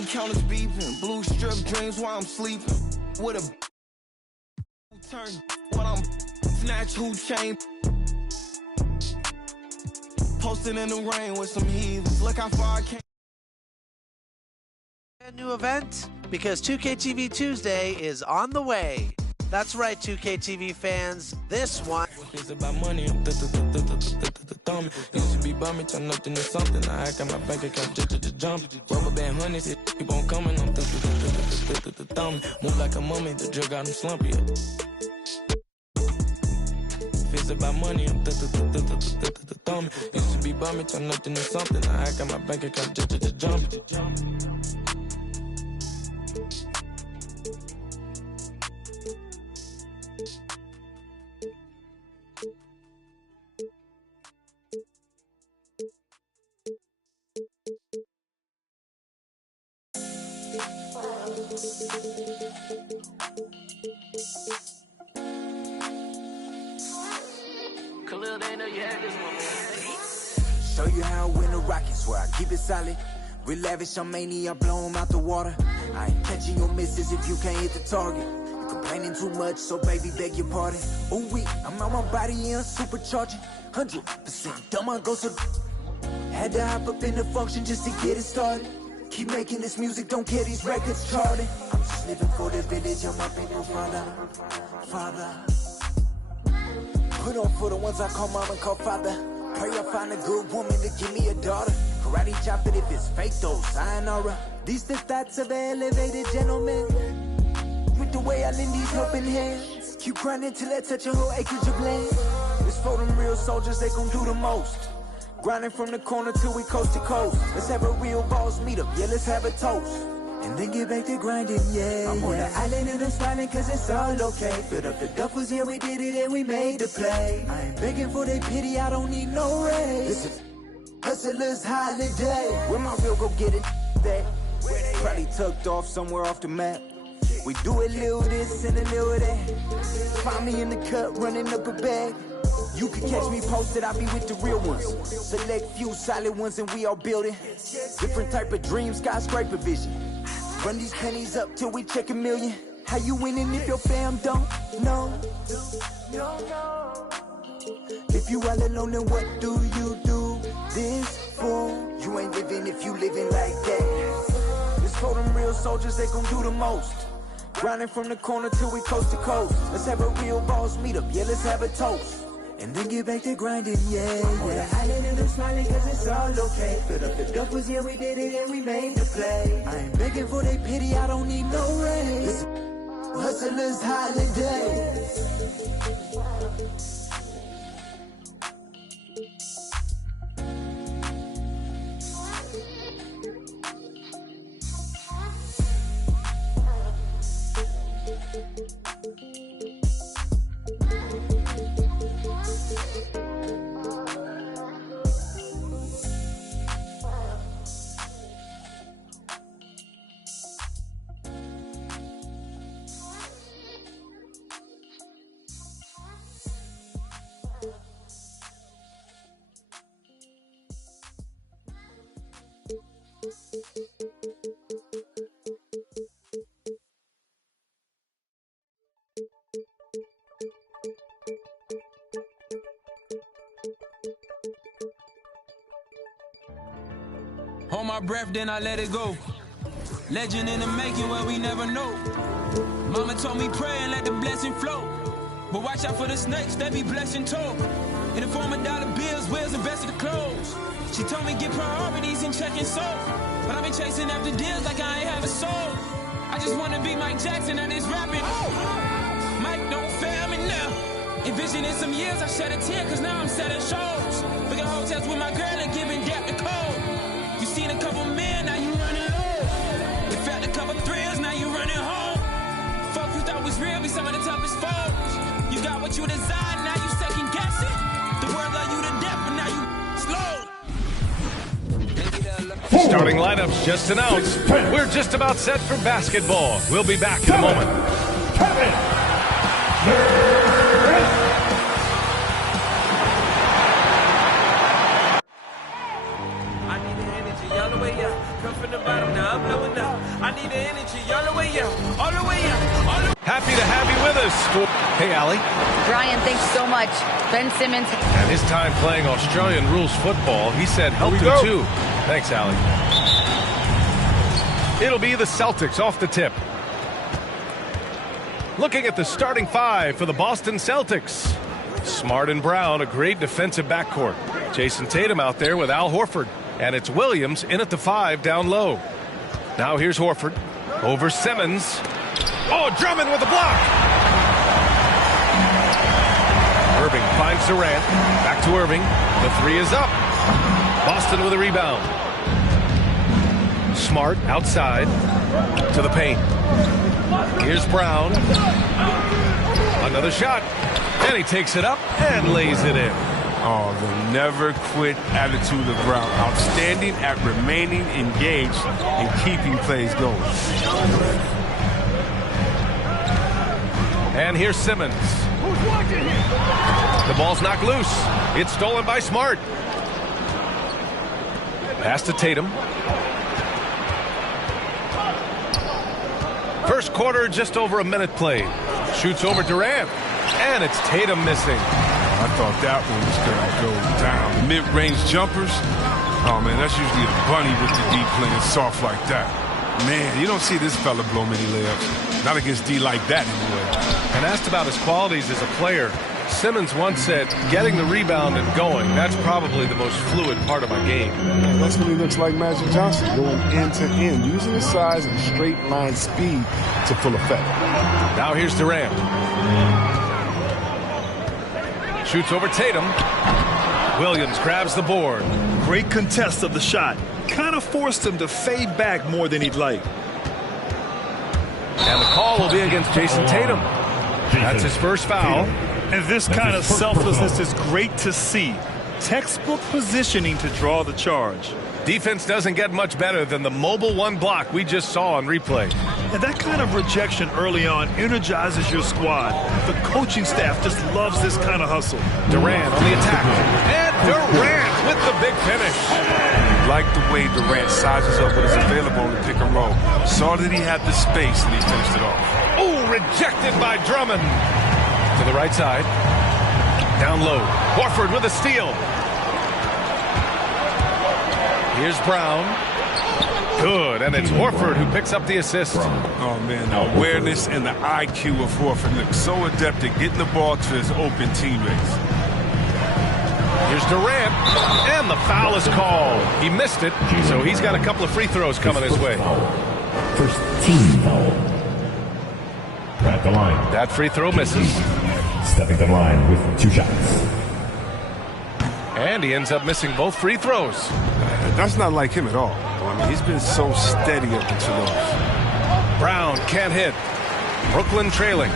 Money counters beeping, blue strip dreams while I'm sleeping. With a turn while I'm snatch who chain. Posted in the rain with some heathens. Look how far I came. A new event because 2KTV Tuesday is on the way. That's right, 2KTV fans. This one. It's about money. I'm used to be bumming, turn nothing to something. I got my bank account just jump. Rubber band honeys, it keep on coming. I'm thumb. Move like a mummy, the drug got him slumpy. It's about money. I'm thumb. Used to be bumming, turn nothing to something. I got my bank account just jump. Khalil, they know you had this one, man. Show you how I win the Rockets, where I keep it solid. Real lavish, I'm mania, blow 'em out the water. I ain't catching your misses if you can't hit the target. You're complaining too much, so baby, beg your pardon. Oh, I'm on my body and supercharging. 100% dumb, I go so. Had to hop up in the function just to get it started. Keep making this music, don't care these records charted. I'm just living for the village, I'm up in your father. Put on for the ones I call mom and call father. Pray I find a good woman to give me a daughter. Karate chop it if it's fake though, sayonara. These the thoughts of an elevated gentleman. With the way I lend these helping hands. Keep grinding till I touch a whole acreage of land. It's for them real soldiers, they gon' do the most. Grinding from the corner till we coast to coast. Let's have a real boss meet up, yeah, let's have a toast. And then get back to grinding, yeah. I'm on the island and I'm smiling cause it's all okay. Filled up the duffels, yeah, we did it and we made the play. I ain't begging for their pity, I don't need no raise. This is hustler's holiday. Where my real go get it that? Probably tucked off somewhere off the map. We do a little this and a little that. Find me in the cut running up a bag. You can catch me posted, I be with the real ones. Select few solid ones and we all building. Different type of dreams, skyscraper vision. Run these pennies up till we check a million. How you winning if your fam don't know? If you all alone, then what do you do this for? You ain't living if you living like that. It's for them real soldiers, they gon' do the most. Grinding from the corner till we coast to coast. Let's have a real boss meet up, yeah, let's have a toast. And then get back to grinding, yeah. On the island and I'm smiling cause it's all okay. Filled up the duffels, yeah, we did it and we made the play. I ain't begging for their pity, I don't need no raise. Hustler's holiday. Hold my breath, then I let it go. Legend in the making where we never know. Mama told me pray and let the blessing flow. But watch out for the snakes, they be blessing too. In the form of dollar bills, wheels, invested clothes. She told me get priorities and checking soul. But I've been chasing after deals like I ain't have a soul. I just wanna be Mike Jackson and this rapping. Mike, don't fail me now. Envisioning some years, I shed a tear cause now I'm selling shows. Booking hotels with my girl and giving debt the code. You seen a couple men, now you running low. You felt a couple thrills, now you running home. Folks you thought was real be some of the toughest foes. You got what you designed, now you second guessing. The world love you to death, but now you slow. Starting lineups just announced. We're just about set for basketball. We'll be back in a moment. Kevin I need the energy all the way up. Come from the bottom, now I'm blowing up. I need the energy. All the way up. All the way up. Happy to have you with us. Hey, Allie. Brian, thanks so much. Ben Simmons. And his time playing Australian rules football, he said help him too. Thanks, Allie. It'll be the Celtics off the tip. Looking at the starting five for the Boston Celtics. Smart and Brown, a great defensive backcourt. Jason Tatum out there with Al Horford. And it's Williams in at the 5 down low. Now here's Horford over Simmons. Oh, Drummond with the block. Irving finds Durant. Back to Irving. The 3 is up. Boston with a rebound. Smart outside to the paint. Here's Brown. Another shot. And he takes it up and lays it in. Oh, the never quit attitude of Brown. Outstanding at remaining engaged and keeping plays going. And here's Simmons. The ball's knocked loose. It's stolen by Smart. Pass to Tatum. First quarter, just over a minute played. Shoots over Durant. And it's Tatum missing. I thought that one was going to go down. Mid-range jumpers. Oh, man, that's usually a bunny with the D playing soft like that. Man, you don't see this fella blow many layups. Not against D like that anyway. And asked about his qualities as a player, Simmons once said, getting the rebound and going, that's probably the most fluid part of my game. And that's what he looks like Magic Johnson, going end to end, using his size and straight line speed to full effect. Now here's Durant. Shoots over Tatum. Williams grabs the board. Great contest of the shot. Kind of forced him to fade back more than he'd like. And the call will be against Jason Tatum. That's his first foul. And this kind of selflessness is great to see. Textbook positioning to draw the charge. Defense doesn't get much better than the mobile one block we just saw on replay. And that kind of rejection early on energizes your squad. The coaching staff just loves this kind of hustle. Durant on the attack. And Durant with the big finish. Like the way Durant sizes up what is available in the pick and roll. Saw that he had the space and he finished it off. Oh, rejected by Drummond. To the right side. Down low. Horford with a steal. Here's Brown. Good, and it's Horford who picks up the assist. Oh, man, the awareness and the IQ of Horford looks so adept at getting the ball to his open teammates. Here's Durant, and the foul is called. He missed it, so he's got a couple of free throws coming his way. First team foul. At the line. That free throw misses. Stepping the line with 2 shots. And he ends up missing both free throws. That's not like him at all. I mean, he's been so steady up until those. Brown can't hit. Brooklyn trailing.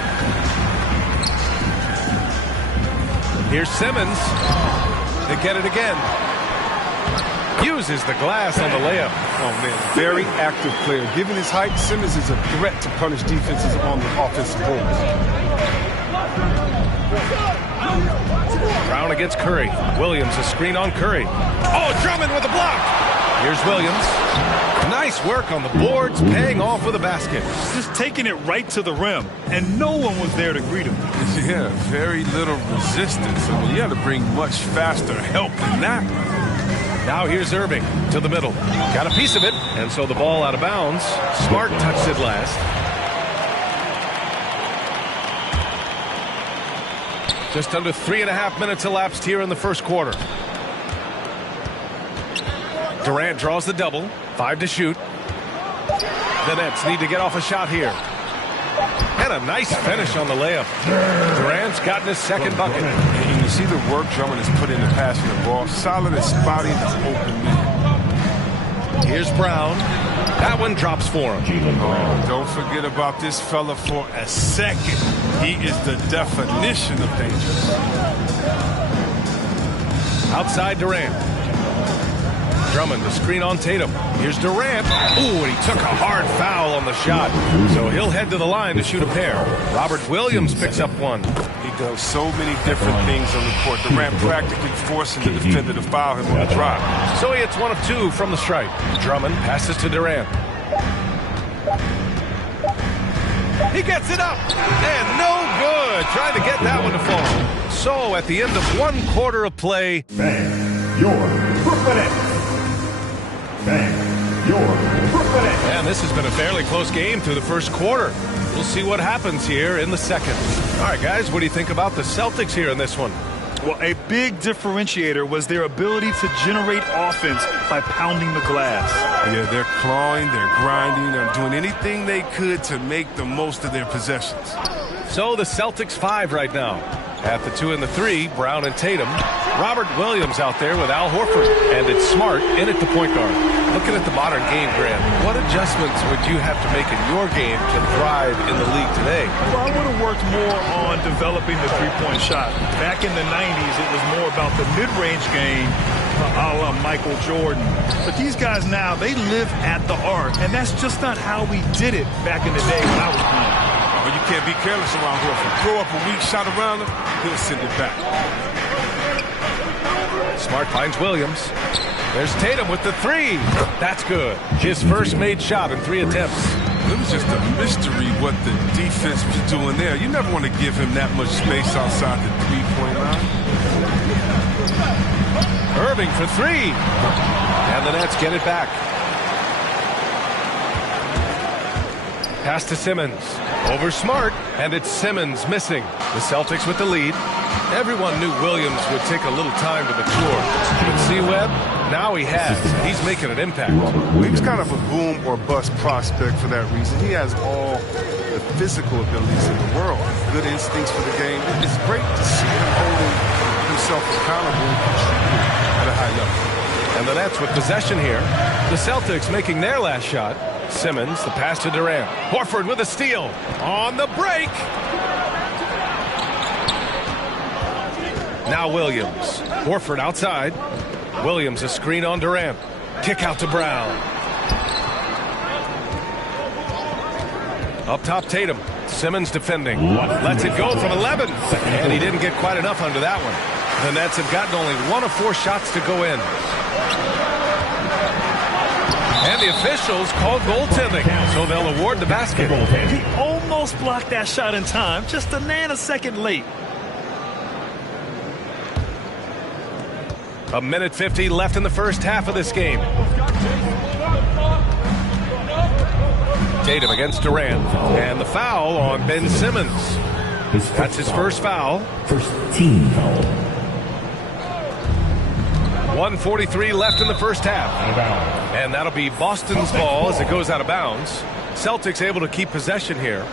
Here's Simmons. They get it again. Uses the glass on the layup. Oh, man, very active player. Given his height, Simmons is a threat to punish defenses on the offensive boards. Brown against Curry. Williams, a screen on Curry. Oh, Drummond with a block. Here's Williams. Nice work on the boards, paying off with a basket. Just taking it right to the rim, and no one was there to greet him. Yeah, very little resistance. I mean, you had to bring much faster help than that. Now here's Irving to the middle. Got a piece of it, and so the ball out of bounds. Smart touched it last. Just under 3.5 minutes elapsed here in the first quarter. Durant draws the double. 5 to shoot. The Nets need to get off a shot here. And a nice finish on the layup. Durant's gotten his second bucket. And you see the work Drummond has put into passing the ball. Solid at spotting the open man. Here's Brown. That one drops for him. Oh, don't forget about this fella for a second. He is the definition of dangerous. Outside Durant. Drummond, the screen on Tatum. Here's Durant. Ooh, and he took a hard foul on the shot. So he'll head to the line to shoot a pair. Robert Williams picks up one. He does so many different things on the court. Durant practically forcing the defender to foul him on the drive. So he hits 1 of 2 from the stripe. Drummond passes to Durant. He gets it up, and no good. Trying to get that one to fall. So at the end of 1 quarter of play, Bang, your Brooklyn Nets. Bang, your Brooklyn Nets. and this has been a fairly close game through the first quarter. We'll see what happens here in the second. All right, guys, what do you think about the Celtics here in this one? Well, a big differentiator was their ability to generate offense by pounding the glass. Yeah, they're clawing, they're grinding, they're doing anything they could to make the most of their possessions. So the Celtics 5 right now. At the 2 and the 3, Brown and Tatum. Robert Williams out there with Al Horford. And it's Smart in at the point guard. Looking at the modern game, Grant, what adjustments would you have to make in your game to thrive in the league today? Well, I would have worked more on developing the three-point shot. Back in the 90s, it was more about the mid-range game, a la Michael Jordan. But these guys now, they live at the arc, and that's just not how we did it back in the day when I was playing. But you can't be careless around Horford. Throw up a weak shot around him, he'll send it back. Smart finds Williams. There's Tatum with the 3. That's good. His first made shot in 3 attempts. It was just a mystery what the defense was doing there. You never want to give him that much space outside the three-point line. Irving for 3. And the Nets get it back. Pass to Simmons. Over Smart, and it's Simmons missing. The Celtics with the lead. Everyone knew Williams would take a little time to mature. But see Webb, now he has. He's making an impact. He's kind of a boom or bust prospect for that reason. He has all the physical abilities in the world, good instincts for the game. It's great to see him holding himself accountable and contributing at a high level. And the Nets with possession here. The Celtics making their last shot. Simmons, the pass to Durant. Horford with a steal. On the break. Now Williams. Horford outside. Williams a screen on Durant. Kick out to Brown. Up top Tatum. Simmons defending. Lets it go from 11. And he didn't get quite enough under that one. The Nets have gotten only 1 of 4 shots to go in. And the officials call goaltending, so they'll award the basket. He almost blocked that shot in time, just a nanosecond late. A minute 50 left in the first half of this game. Tatum against Durant. And the foul on Ben Simmons. That's his first foul. First team foul. 1:43 left in the first half. And that'll be Boston's ball as it goes out of bounds. Celtics able to keep possession here.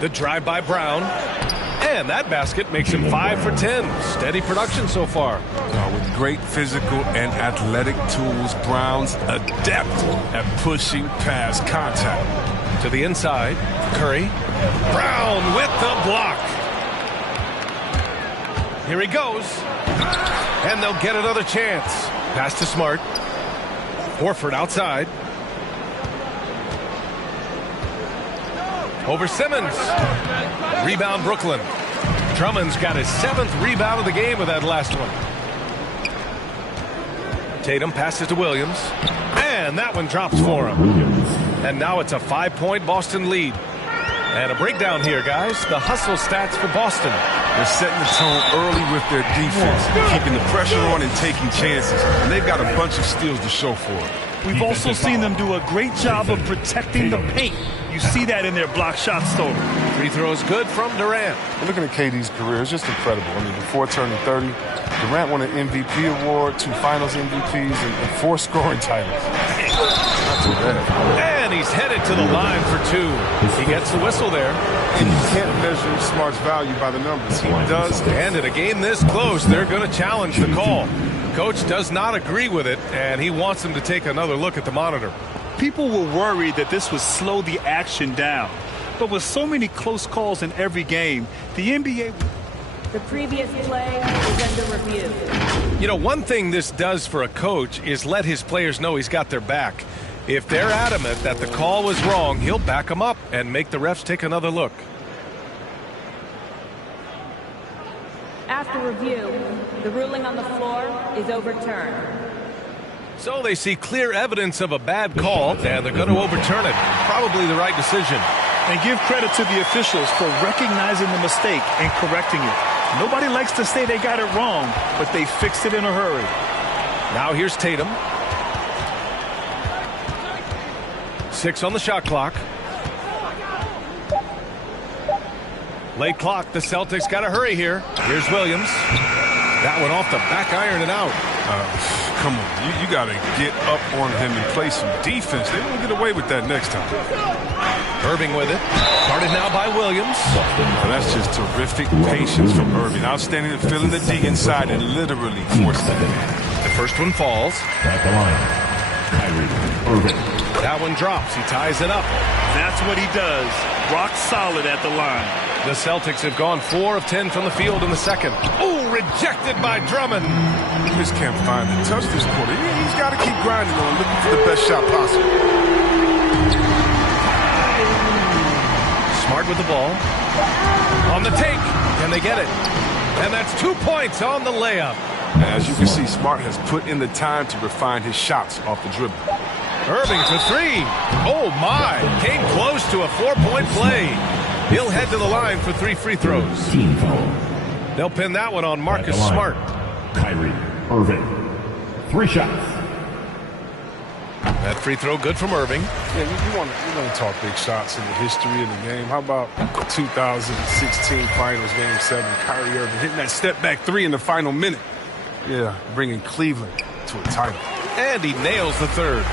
The drive by Brown. And that basket makes him 5 for 10. Steady production so far. With great physical and athletic tools, Brown's adept at pushing past contact. To the inside, Curry. Brown with the block. Here he goes. And they'll get another chance. Pass to Smart. Horford outside. Over Simmons. Rebound Brooklyn. Drummond's got his 7th rebound of the game with that last one. Tatum passes to Williams. And that one drops for him. And now it's a 5-point Boston lead. And a breakdown here, guys. The hustle stats for Boston. They're setting the tone early with their defense, keeping the pressure on and taking chances. And they've got a bunch of steals to show for it. We've also seen them do a great job of protecting the paint. You see that in their block shots total. Free throws good from Durant. Looking at KD's career, it's just incredible. I mean, before turning 30, Durant won an MVP award, 2 Finals MVPs, and 4 scoring titles. Not too bad. And he's headed to the line for 2. He gets the whistle there. And you can't measure Smart's value by the numbers. He does. And in a game this close, they're going to challenge the call. Coach does not agree with it, and he wants them to take another look at the monitor. People were worried that this would slow the action down. But with so many close calls in every game, the NBA... The previous play is under review. You know, one thing this does for a coach is let his players know he's got their back. If they're adamant that the call was wrong, he'll back them up and make the refs take another look. After review, the ruling on the floor is overturned. So they see clear evidence of a bad call, and they're going to overturn it. Probably the right decision. And give credit to the officials for recognizing the mistake and correcting it. Nobody likes to say they got it wrong, but they fixed it in a hurry. Now here's Tatum. 6 on the shot clock. Late clock. The Celtics got to hurry here. Here's Williams. That one off the back iron and out. Come on. You got to get up on him and play some defense. They won't get away with that next time. Irving with it. Guarded now by Williams. Now that's just terrific patience from Irving. Outstanding at filling the D inside and literally forcing it. The first one falls. At the line, Kyrie Irving. That one drops. He ties it up. That's what he does. Rock solid at the line. The Celtics have gone 4 of 10 from the field in the second. Oh, rejected by Drummond. He just can't find the touch this quarter. He's got to keep grinding on, looking for the best shot possible. Smart with the ball. On the take. Can they get it? And that's 2 points on the layup. As you can see, Smart has put in the time to refine his shots off the dribble. Irving for 3. Oh, my. Came close to a 4-point play. He'll head to the line for 3 free throws. Team foul. They'll pin that one on Marcus Smart. Kyrie Irving. 3 shots. That free throw good from Irving. Yeah, you want to talk big shots in the history of the game. How about 2016 Finals Game 7? Kyrie Irving hitting that step-back 3 in the final minute. Yeah, bringing Cleveland to a title. And he nails the third.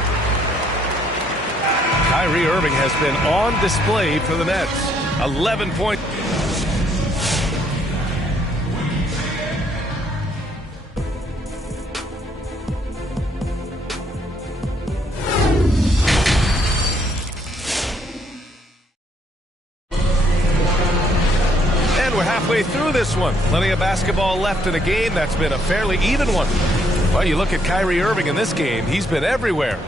Kyrie Irving has been on display for the Nets. 11 points. And we're halfway through this one. Plenty of basketball left in a game that's been a fairly even one. Well, you look at Kyrie Irving in this game, he's been everywhere.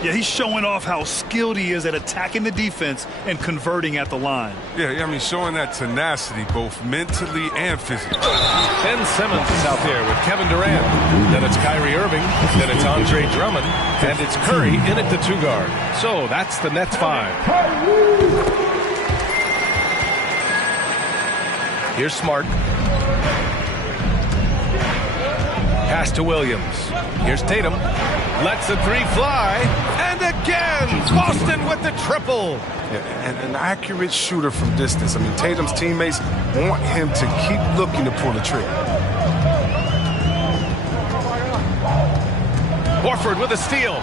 Yeah, he's showing off how skilled he is at attacking the defense and converting at the line. Yeah, I mean, showing that tenacity both mentally and physically. Ben Simmons is out there with Kevin Durant. Then it's Kyrie Irving. Then it's Andre Drummond. And it's Curry in at the 2 guard. So that's the Nets 5. Here's Smart. Pass to Williams. Here's Tatum. Lets the 3 fly. And again, Boston with the triple. Yeah, and an accurate shooter from distance. I mean, Tatum's teammates want him to keep looking to pull the trigger. Horford with a steal.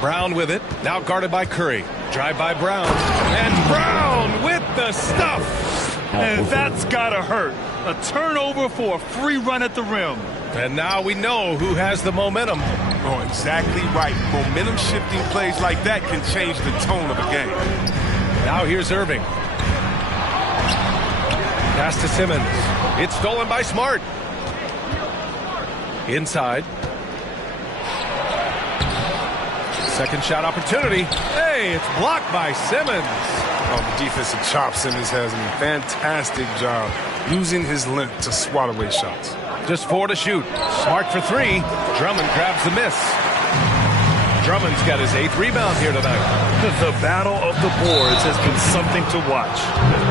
Brown with it. Now guarded by Curry. Drive by Brown. And Brown with the stuff. And that's gotta hurt. A turnover for a free run at the rim. And now we know who has the momentum. Oh, exactly right. Momentum-shifting plays like that can change the tone of a game. Now here's Irving. Pass to Simmons. It's stolen by Smart. Inside. Second shot opportunity. Hey, it's blocked by Simmons. Oh, the defensive chop Simmons has a fantastic job using his length to swat away shots. Just 4 to shoot. Smart for 3. Drummond grabs the miss. Drummond's got his 8th rebound here tonight. The battle of the boards has been something to watch.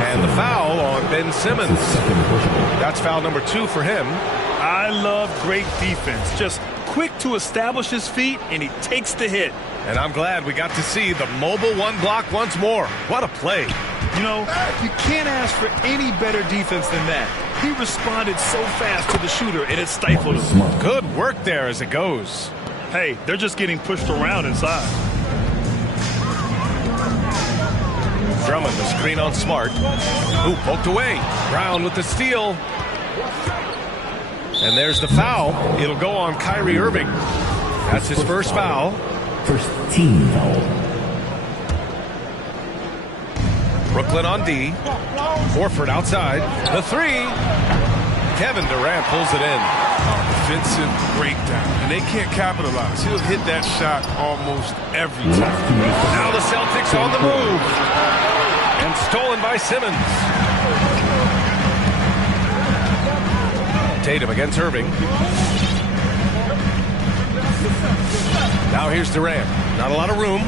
And the foul on Ben Simmons. That's foul number 2 for him. I love great defense. Just quick to establish his feet, and he takes the hit. And I'm glad we got to see the mobile 1 block once more. What a play. You know, you can't ask for any better defense than that. He responded so fast to the shooter, and it stifled him. Good work there as it goes. Hey, they're just getting pushed around inside. Drummond, the screen on Smart. Ooh, poked away. Brown with the steal. And there's the foul. It'll go on Kyrie Irving. That's his first foul. First team foul. Brooklyn on D. Horford outside. The 3. Kevin Durant pulls it in. Defensive breakdown. And they can't capitalize. He'll hit that shot almost every time. Now the Celtics on the move. And stolen by Simmons. Tatum against Irving. Now here's Durant. Not a lot of room.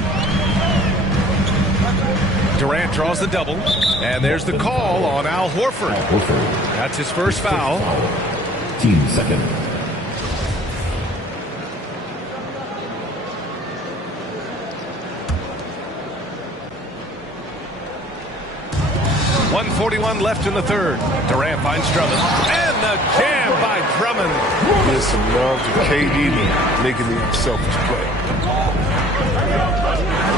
Durant draws the double. And there's the call on Al Horford. That's his first foul. Team second. .141 left in the third. Durant finds Drummond. And the jam by Drummond. There's some love to KD making the unselfish play.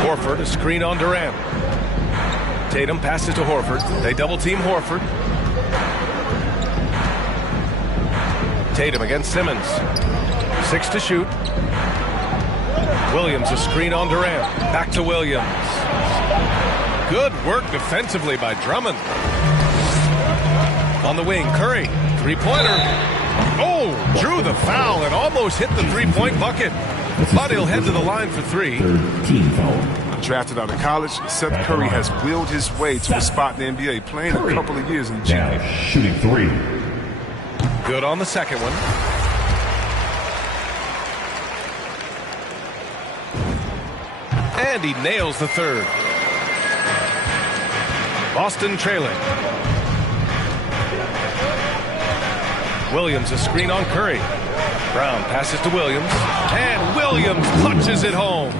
Horford, a screen on Durant. Tatum passes to Horford. They double team Horford. Tatum against Simmons. 6 to shoot. Williams, a screen on Durant. Back to Williams. Good work defensively by Drummond. On the wing, Curry. Three-pointer. Oh, drew the foul and almost hit the three-point bucket. But he'll head to the line for three. Third team foul. Drafted out of college, Seth Curry has willed his way to a spot in the NBA, playing a couple of years in the G Now League. shooting three. Good on the second one. And he nails the third. Boston trailing. Williams, a screen on Curry. Brown passes to Williams. And Williams punches it home.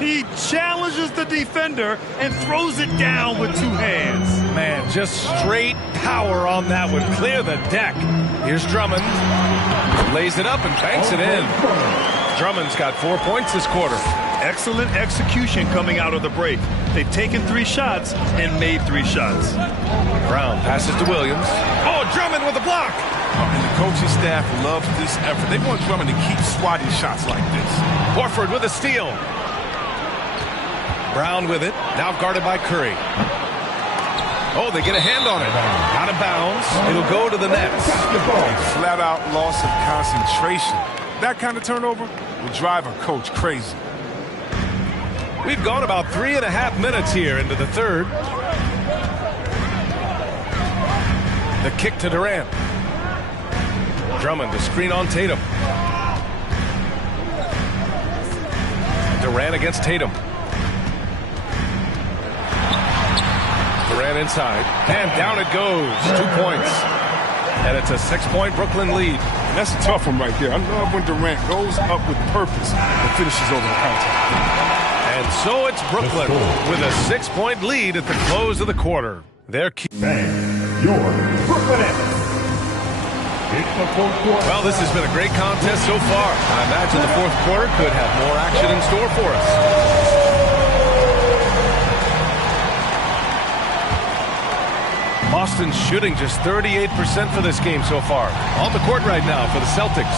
He challenges the defender and throws it down with two hands. Man, just straight power on that one. Clear the deck. Here's Drummond. Lays it up and banks it in. Drummond's got 4 points this quarter. Excellent execution coming out of the break. They've taken 3 shots and made 3 shots. Brown passes to Williams. Oh, Drummond with the block. And the coaching staff loves this effort. They want Drummond to keep swatting shots like this. Horford with a steal. Brown with it. Now guarded by Curry. Oh, they get a hand on it. Out of bounds. It'll go to the Nets. A flat-out loss of concentration. That kind of turnover will drive a coach crazy. We've gone about 3.5 minutes here into the third. The kick to Durant. Drummond, the screen on Tatum. Durant against Tatum. Durant inside. And down it goes. 2 points. And it's a 6-point Brooklyn lead. That's a tough one right there. I love when Durant goes up with purpose and finishes over the contact. And so it's Brooklyn with a 6-point lead at the close of the quarter. They're Your Brooklyn Nets. Well, this has been a great contest so far. I imagine the fourth quarter could have more action in store for us. Boston's shooting just 38% for this game so far. On the court right now for the Celtics.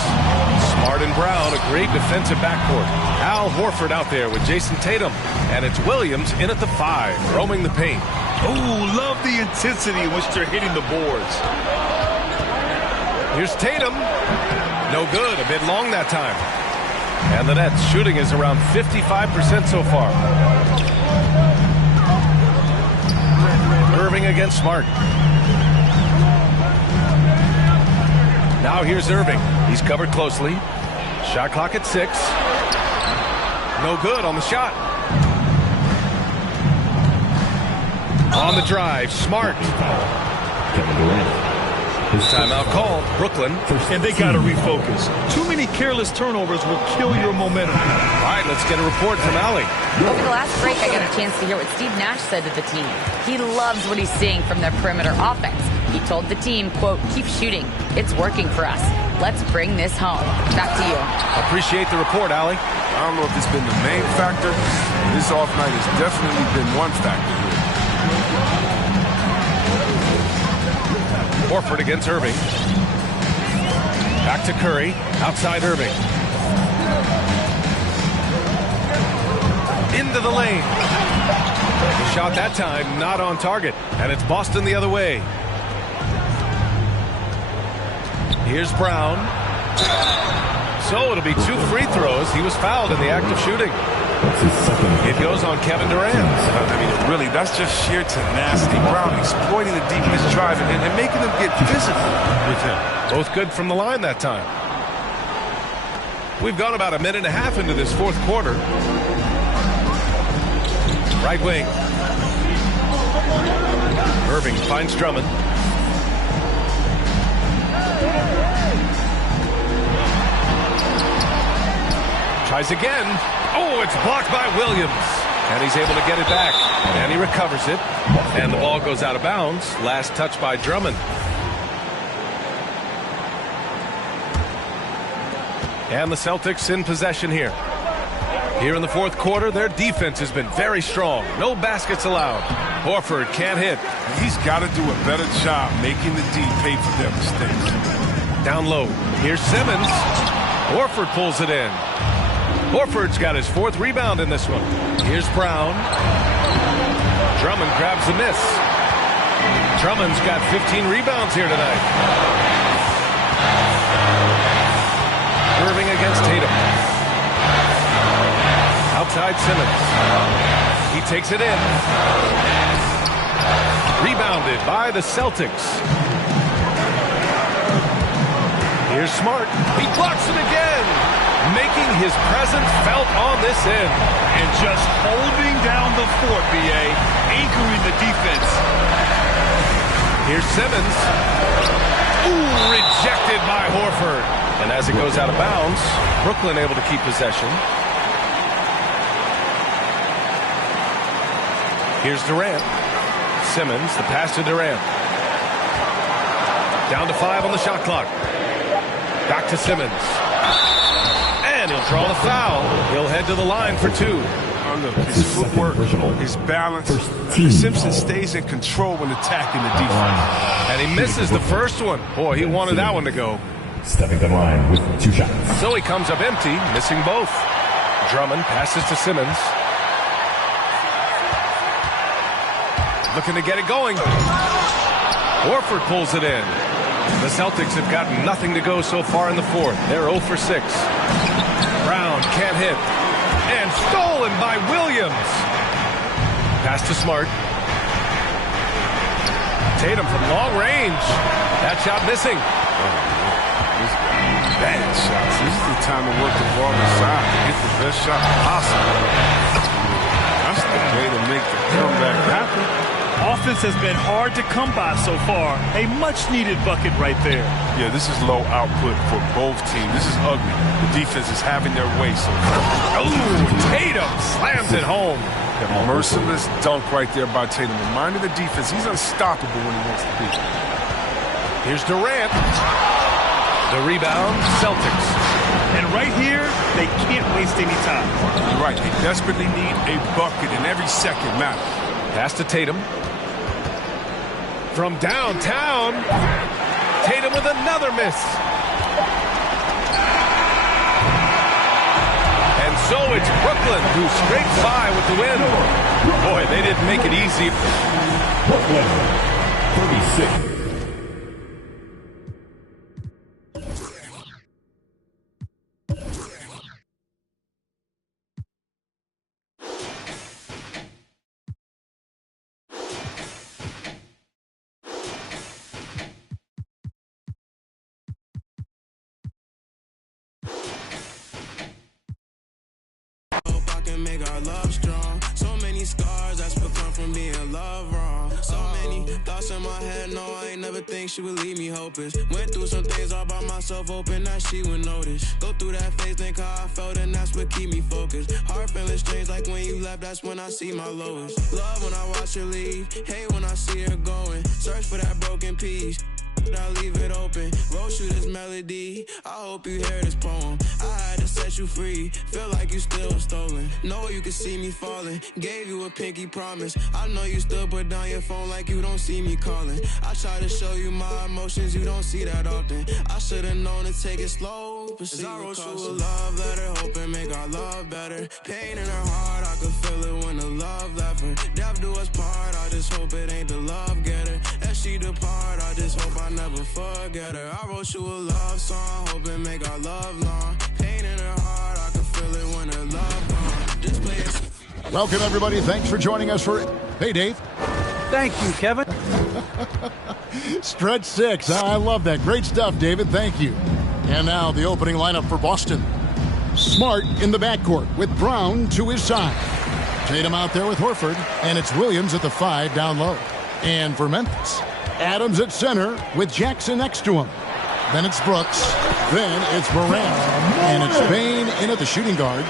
Smart and Brown, a great defensive backcourt. Al Horford out there with Jason Tatum. And it's Williams in at the 5, roaming the paint. Oh, love the intensity in which they're hitting the boards. Here's Tatum. No good, a bit long that time. And the Nets shooting is around 55% so far. Irving against Smart. Now here's Irving. He's covered closely. Shot clock at 6. No good on the shot. On the drive, Smart. Kevin Durant. Timeout called. Brooklyn. And they got to refocus. Too many careless turnovers will kill your momentum. All right, let's get a report from Allie. Over the last break, I got a chance to hear what Steve Nash said to the team. He loves what he's seeing from their perimeter offense. He told the team, quote, keep shooting. It's working for us. Let's bring this home. Back to you. Appreciate the report, Allie. I don't know if it's been the main factor. This off night has definitely been one factor here. Horford against Irving. Back to Curry. Outside Irving. Into the lane. The shot that time not on target. And it's Boston the other way. Here's Brown. So it'll be 2 free throws. He was fouled in the act of shooting. It goes on Kevin Durant. I mean, really, that's just sheer tenacity. Brown exploiting the deepness driving and making them get physical with him. Both good from the line that time. We've gone about a minute and a half into this fourth quarter. Right wing. Irving finds Drummond. Tries again. Oh, it's blocked by Williams. And he's able to get it back. And he recovers it. And the ball goes out of bounds. Last touch by Drummond. And the Celtics in possession here. Here in the fourth quarter, their defense has been very strong. No baskets allowed. Horford can't hit. He's got to do a better job making the D pay for their mistakes. Down low. Here's Simmons. Horford pulls it in. Horford's got his 4th rebound in this one. Here's Brown. Drummond grabs the miss. Drummond's got 15 rebounds here tonight. Irving against Tatum. Outside Simmons. He takes it in. Rebounded by the Celtics. Here's Smart. He blocks it again, making his presence felt on this end. And just holding down the fort, B.A., anchoring the defense. Here's Simmons. Ooh, rejected by Horford. And as it goes out of bounds, Brooklyn able to keep possession. Here's Durant. Simmons, the pass to Durant. Down to 5 on the shot clock. Back to Simmons. And he'll draw the foul. He'll head to the line for 2. Oh, look, his footwork, his balance. Simpson stays in control when attacking the defense. And he misses the first one. Boy, he wanted that one to go. Stepping the line with 2 shots. So he comes up empty, missing both. Drummond passes to Simmons. Looking to get it going. Horford pulls it in. The Celtics have gotten nothing to go so far in the fourth. They're 0 for 6. Brown can't hit. And stolen by Williams. Pass to Smart. Tatum from long range. That shot missing. Bad shots. This is the time to work the ball inside to get the best shot possible. That's the way to make the comeback happen. Offense has been hard to come by so far. A much-needed bucket right there. Yeah, this is low output for both teams. This is ugly. The defense is having their way so far. Ooh, Tatum slams it home. A merciless dunk right there by Tatum. Reminding the defense he's unstoppable when he wants to be. Here's Durant. The rebound, Celtics. And right here, they can't waste any time. You're right. They desperately need a bucket, and every second matters. Pass to Tatum. From downtown, Tatum with another miss. And so it's Brooklyn who scrapes by with the win. Boy, they didn't make it easy. Brooklyn, 36. Make our love strong. So many scars that's become from being loved wrong. So many thoughts in my head. No, I ain't never think she would leave me hopeless. Went through some things all by myself, hoping that she would notice. Go through that phase, think how I felt, and that's what keep me focused. Heart feeling strange, like when you left, that's when I see my lowest. Love when I watch her leave, hate when I see her going. Search for that broken piece. I leave it open, wrote you this melody. I hope you hear this poem. I had to set you free, feel like you still stolen. Know you can see me falling, gave you a pinky promise. I know you still put down your phone like you don't see me calling. I try to show you my emotions, you don't see that often. I should've known to take it slow, but I wrote you a love letter, hoping make our love better. Pain in her heart, I could feel it when the love left her. Death do us part, I just hope it ain't the love getter. As she depart, I just hope I never forget her. I wrote you a love song, hoping make our love long. Pain in her heart, I can feel it when her love gone. Just play it. Welcome, everybody. Thanks for joining us for... Hey, Dave. Thank you, Kevin. Stretch 6. I love that. Great stuff, David. Thank you. And now the opening lineup for Boston. Smart in the backcourt with Brown to his side. Tatum out there with Horford, and it's Williams at the 5 down low. And for Memphis, Adams at center with Jackson next to him. Then it's Brooks. Then it's Morant. And it's Bane in at the shooting guard.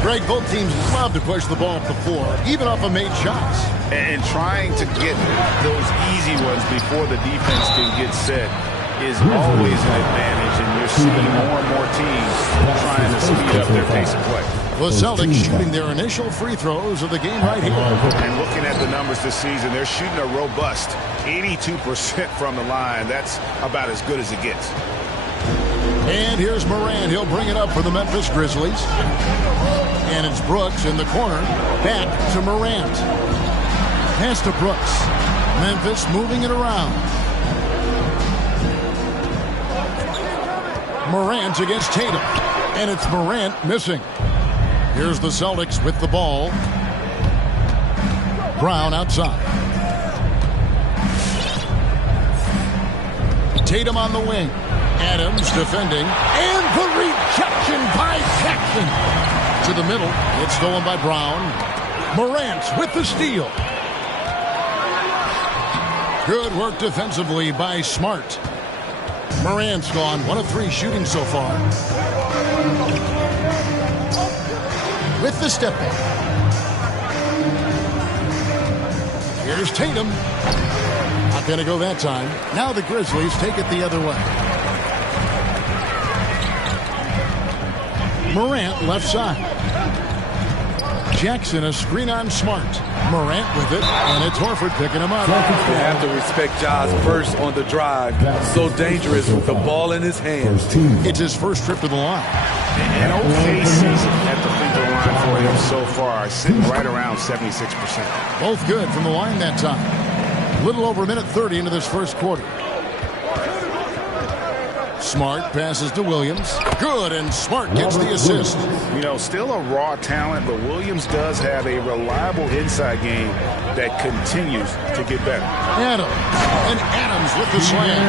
Greg, both teams love to push the ball up the floor, even off of made shots. And trying to get those easy ones before the defense can get set is always an advantage, and you're seeing more and more teams trying to speed up their pace of play. The Celtics shooting their initial free throws of the game right here. And looking at the numbers this season, they're shooting a robust 82% from the line. That's about as good as it gets. And here's Morant. He'll bring it up for the Memphis Grizzlies. And it's Brooks in the corner. Back to Morant. Pass to Brooks. Memphis moving it around. Morant against Tatum. And it's Morant missing. Here's the Celtics with the ball. Brown outside. Tatum on the wing. Adams defending. And the rejection by Jackson. To the middle. It's stolen by Brown. Morant with the steal. Good work defensively by Smart. Morant's gone 1 of 3 shooting so far. With the step back. Here's Tatum. Not going to go that time. Now the Grizzlies take it the other way. Morant left side. Jackson a screen on Smart. Morant with it, and it's Horford picking him up. You have to respect Ja's first on the drive. So dangerous with the ball in his hands. It's his first trip to the line. An okay season at the free throw line for him so far, sitting right around 76%. Both good from the line that time. A little over a minute 30 into this first quarter. Smart passes to Williams. Good, and Smart gets the assist. You know, still a raw talent, but Williams does have a reliable inside game that continues to get better. Adams. And Adams with the slam.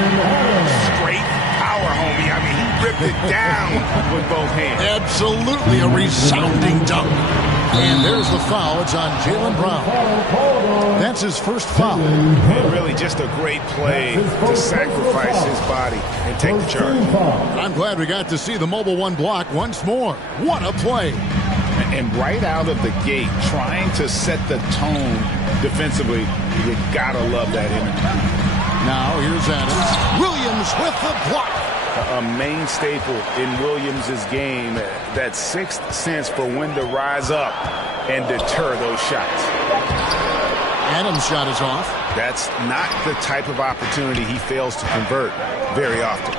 Straight power, homie. I mean, he ripped it down with both hands. Absolutely a resounding dunk. And there's the foul. It's on Jaylen Brown. That's his first foul. And really just a great play to sacrifice his body and take the charge. I'm glad we got to see the Mobile One block once more. What a play. And right out of the gate, trying to set the tone defensively, you gotta love that energy. Now here's Adams. Williams with the block. A main staple in Williams' game, that sixth sense for when to rise up and deter those shots. Adams' shot is off. That's not the type of opportunity he fails to convert very often.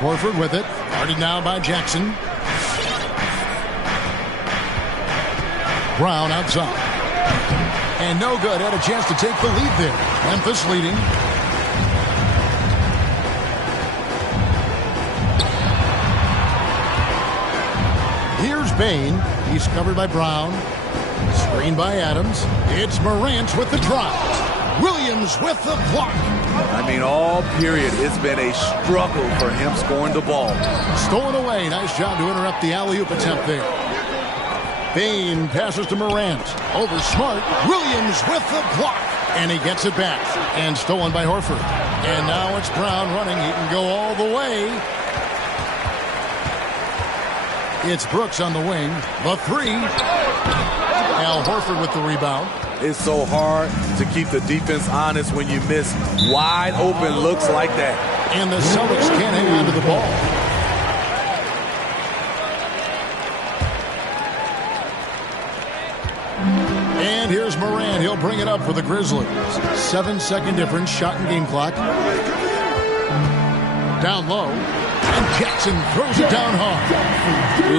Horford with it. Guarded now by Jackson. Brown outside. And no good. Had a chance to take the lead there. Memphis leading. Here's Bane. He's covered by Brown. Screen by Adams. It's Morant with the drop. Williams with the block. I mean, all period, it's been a struggle for him scoring the ball. Stolen away. Nice job to interrupt the alley-oop attempt there. Bane passes to Morant. Over Smart. Williams with the block. And he gets it back. And stolen by Horford. And now it's Brown running. He can go all the way. It's Brooks on the wing. The 3. Al Horford with the rebound. It's so hard to keep the defense honest when you miss wide open looks like that. And the Celtics can't hang on to the ball. And here's Morant. He'll bring it up for the Grizzlies. 7-second difference. Shot and game clock. Down low. And Jackson throws it down hard.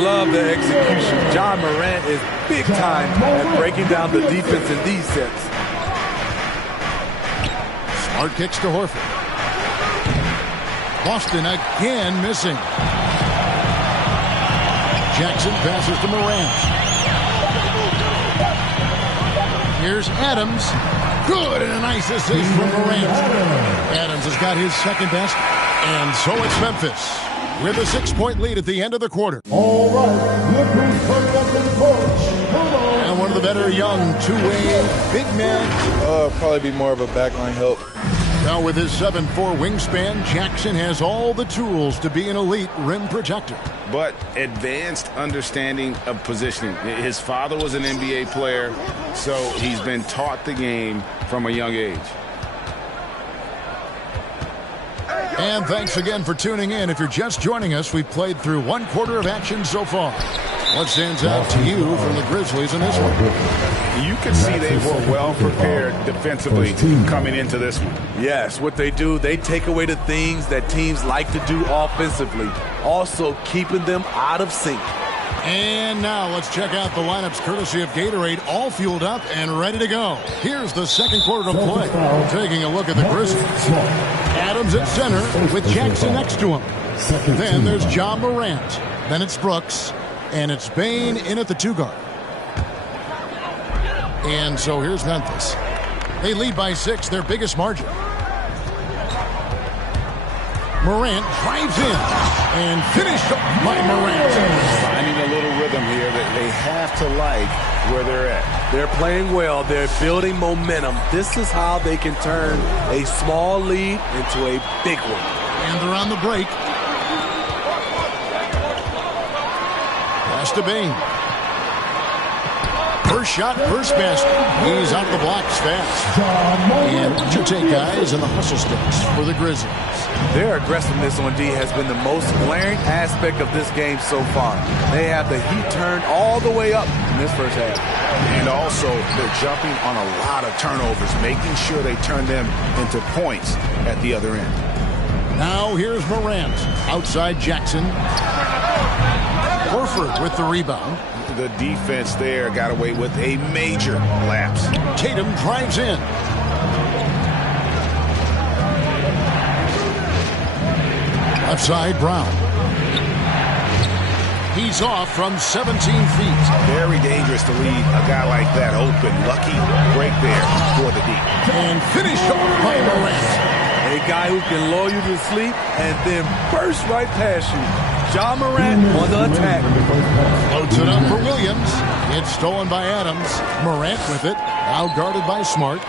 Love the execution. Ja Morant is big time at breaking down the defense in these sets. Smart kicks to Horford. Boston again missing. Jackson passes to Morant. Here's Adams. Good, and a nice assist from Morant. Adams has got his second best. And so it's Memphis. with a 6-point lead at the end of the quarter. All right, and one of the better young two-way big men. Probably be more of a backline help. Now with his 7'4" wingspan, Jackson has all the tools to be an elite rim protector. But advanced understanding of positioning. His father was an NBA player, so he's been taught the game from a young age. And thanks again for tuning in. If you're just joining us, we've played through 1 quarter of action so far. What stands out to you from the Grizzlies in this one? You can see they were well prepared defensively coming into this one. Yes, what they do, they take away the things that teams like to do offensively, also keeping them out of sync. And now let's check out the lineups courtesy of Gatorade, all fueled up and ready to go. Here's the second quarter to play. Taking a look at the Grizzlies. Adams at center with Jackson next to him. Then there's Ja Morant. Then it's Brooks. And it's Bane in at the 2 guard. And so here's Memphis. They lead by 6, their biggest margin. Morant drives in and finished by Morant. Finding a little rhythm here that they have to like where they're at. They're playing well. They're building momentum. This is how they can turn a small lead into a big one. And they're on the break. Pass to Bane. First shot, first basket. He's out the blocks fast. And what you take, guys, in the hustle sticks for the Grizzlies? Their aggressiveness on D has been the most glaring aspect of this game so far. They have the heat turned all the way up in this first half. And also, they're jumping on a lot of turnovers, making sure they turn them into points at the other end. Now here's Morant. Outside Jackson. Horford with the rebound. The defense there got away with a major lapse. Tatum drives in. Left side, Brown. He's off from 17 feet. Very dangerous to leave a guy like that open. Lucky break there for the D. And finished off by Morant. A guy who can lull you to sleep and then burst right past you. Ja Morant on the attack. Floats it up for Williams. It's stolen by Adams. Morant with it. Out guarded by Smart.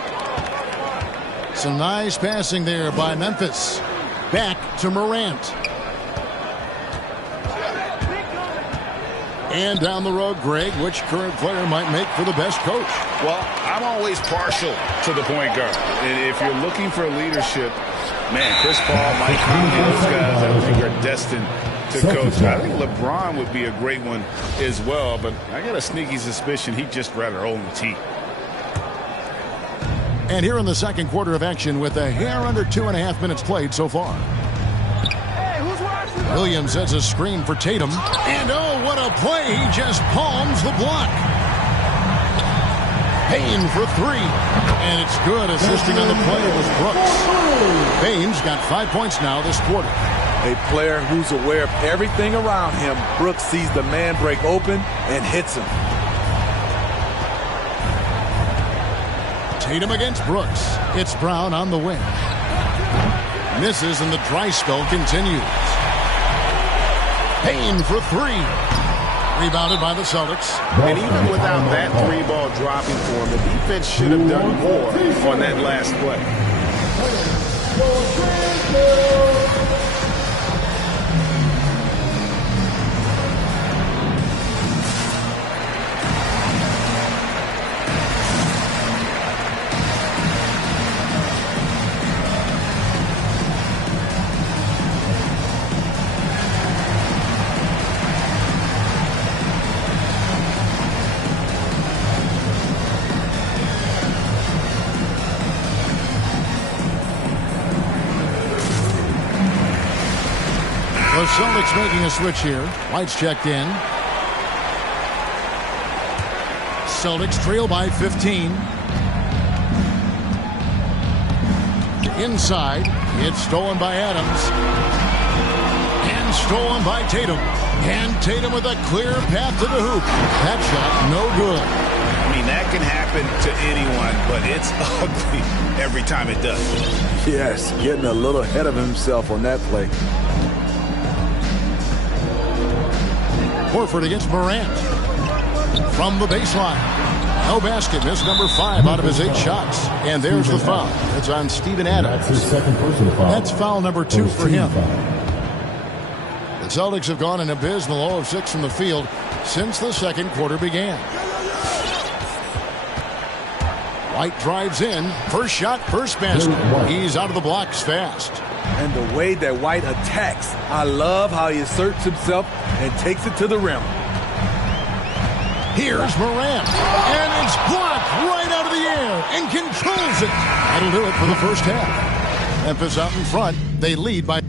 Some nice passing there by Memphis. Back to Morant. And down the road, Greg, which current player might make for the best coach? Well, I'm always partial to the point guard. And if you're looking for leadership, man, Chris Paul, Mike Conley, those guys I think are destined to coach. I think LeBron would be a great one as well, but I got a sneaky suspicion he'd just rather own the team. And here in the second quarter of action with a hair under 2.5 minutes played so far. Williams sets a screen for Tatum. And oh, what a play. He just palms the block. Payne for 3. And it's good. Assisting on the play was Brooks. Payne's got 5 points now this quarter. A player who's aware of everything around him. Brooks sees the man break open and hits him. Tatum against Brooks. It's Brown on the wing. Misses and the dry spell continues. Payne for 3. Rebounded by the Celtics. And even without that 3-ball dropping for him, the defense should have done more on that last play. The Celtics making a switch here. Lights checked in. Celtics trail by 15. Inside. It's stolen by Adams. And stolen by Tatum. And Tatum with a clear path to the hoop. That shot no good. I mean, that can happen to anyone, but it's ugly every time it does. Yes, getting a little ahead of himself on that play. Horford against Morant. From the baseline. No basket. Missed number 5 out of his 8 shots. And there's the foul. It's on Steven Adams. That's his second personal foul. That's foul number 2 for him. The Celtics have gone an abysmal 0 of 6 from the field since the second quarter began. White drives in. First shot, first basket. He's out of the blocks fast. And the way that White attacks, I love how he asserts himself and takes it to the rim. Here's Morant. And it's blocked right out of the air and controls it. That'll do it for the first half. Memphis out in front. They lead by...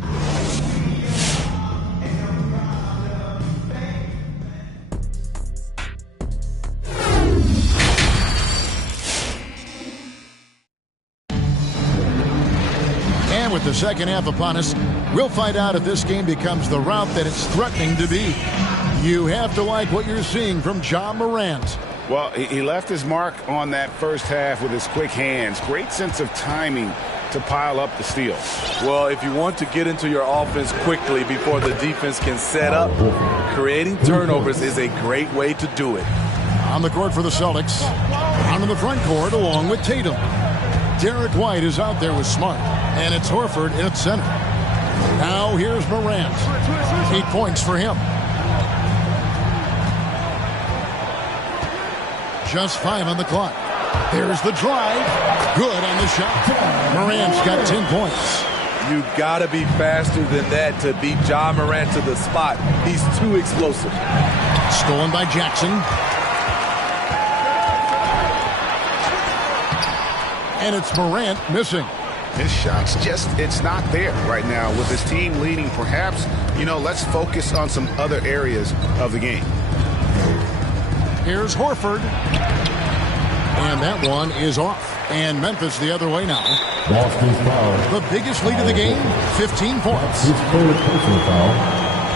With the second half upon us, we'll find out if this game becomes the rout that it's threatening to be. You have to like what you're seeing from Ja Morant. Well, he left his mark on that first half with his quick hands. Great sense of timing to pile up the steals. Well, if you want to get into your offense quickly before the defense can set up, creating turnovers is a great way to do it. On the court for the Celtics, down in the front court along with Tatum. Derek White is out there with Smart, and it's Horford in at center. Now here's Morant. 8 points for him. Just 5 on the clock. There's the drive. Good on the shot. Morant's got 10 points. You gotta be faster than that to beat Ja Morant to the spot. He's too explosive. Stolen by Jackson. And it's Morant missing. His shot's just, it's not there right now with his team leading. Perhaps, let's focus on some other areas of the game. Here's Horford. And that one is off. And Memphis the other way now. Boston's foul. The biggest lead of the game, 15 points. His third personal foul.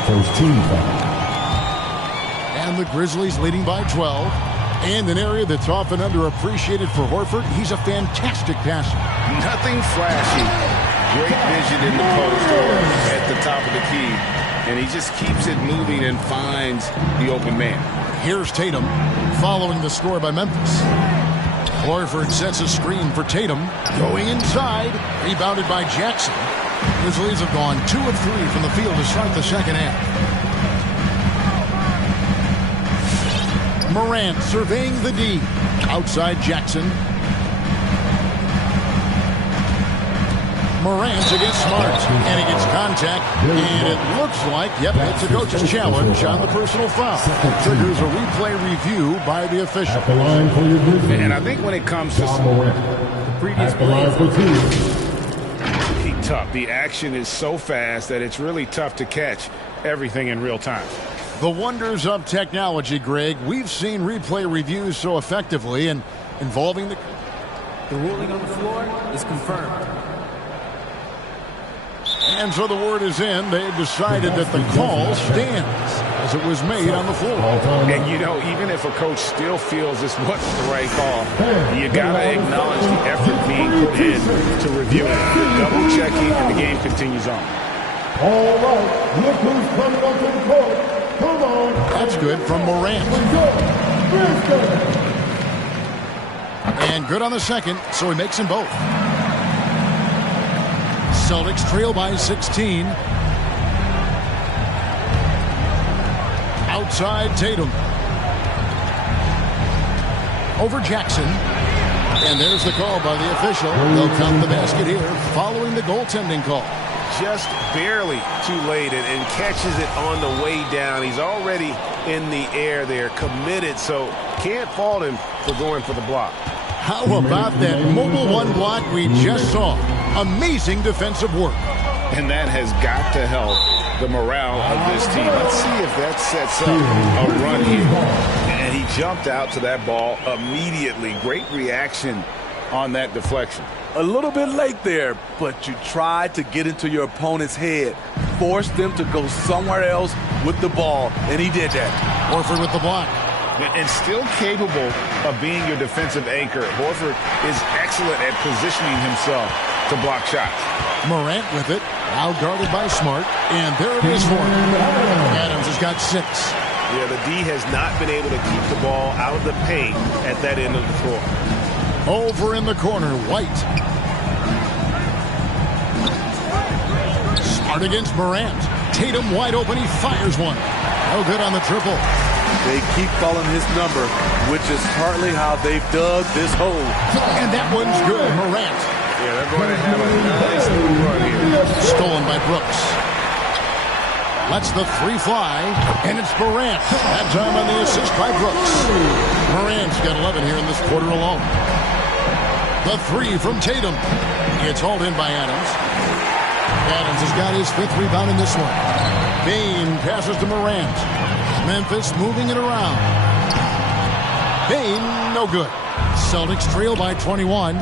First team foul. And the Grizzlies leading by 12. And an area that's often underappreciated for Horford, he's a fantastic passer. Nothing flashy. Great vision in the post or at the top of the key. And he just keeps it moving and finds the open man. Here's Tatum following the score by Memphis. Horford sets a screen for Tatum. Going inside. Rebounded by Jackson. Grizzlies have gone 2 of 3 from the field to start the second half. Morant surveying the D. Outside Jackson. Morant against Smart. And he gets contact. And it looks like, it's a coach's challenge on the personal foul. Triggers a replay review by the official. At the line for your Grizzlies. And I think when it comes to the previous line for 2. Tough. The action is so fast that it's really tough to catch everything in real time. The wonders of technology, Greg. We've seen replay reviews so effectively and involving the ruling on the floor is confirmed. And so the word is in. They've decided that the call stands as it was made on the floor. And even if a coach still feels this wasn't the right call, you got to acknowledge the effort being put in to review it. Double checking, and the game continues on. All right, look who's coming up to the court. Come on. That's good from Morant. And good on the second, so he makes them both. Celtics trail by 16. Outside Tatum. Over Jackson. And there's the call by the official. They'll count the basket here following the goaltending call. Just barely too late and catches it on the way down. He's already in the air there, committed, so can't fault him for going for the block. How about that mobile one block we just saw? Amazing defensive work. And that has got to help the morale of this team. Let's see if that sets up a run here. And he jumped out to that ball immediately. Great reaction on that deflection. A little bit late there, but you tried to get into your opponent's head. Forced them to go somewhere else with the ball, and he did that. Horford with the block. And still capable of being your defensive anchor. Horford is excellent at positioning himself to block shots. Morant with it, now guarded by Smart, and there it is for him. Adams has got 6. Yeah, the D has not been able to keep the ball out of the paint at that end of the floor. Over in the corner, White. Smart against Morant. Tatum wide open. He fires one. No good on the triple. They keep calling his number, which is partly how they've dug this hole. And that one's good. Morant. Yeah, they're going to have a nice little run here. Stolen by Brooks. Lets the three fly, and it's Morant. That time on the assist by Brooks. Morant's got 11 here in this quarter alone. The three from Tatum. It's hauled in by Adams. Adams has got his 5th rebound in this one. Bane passes to Morant. Memphis moving it around. Bane, no good. Celtics trail by 21.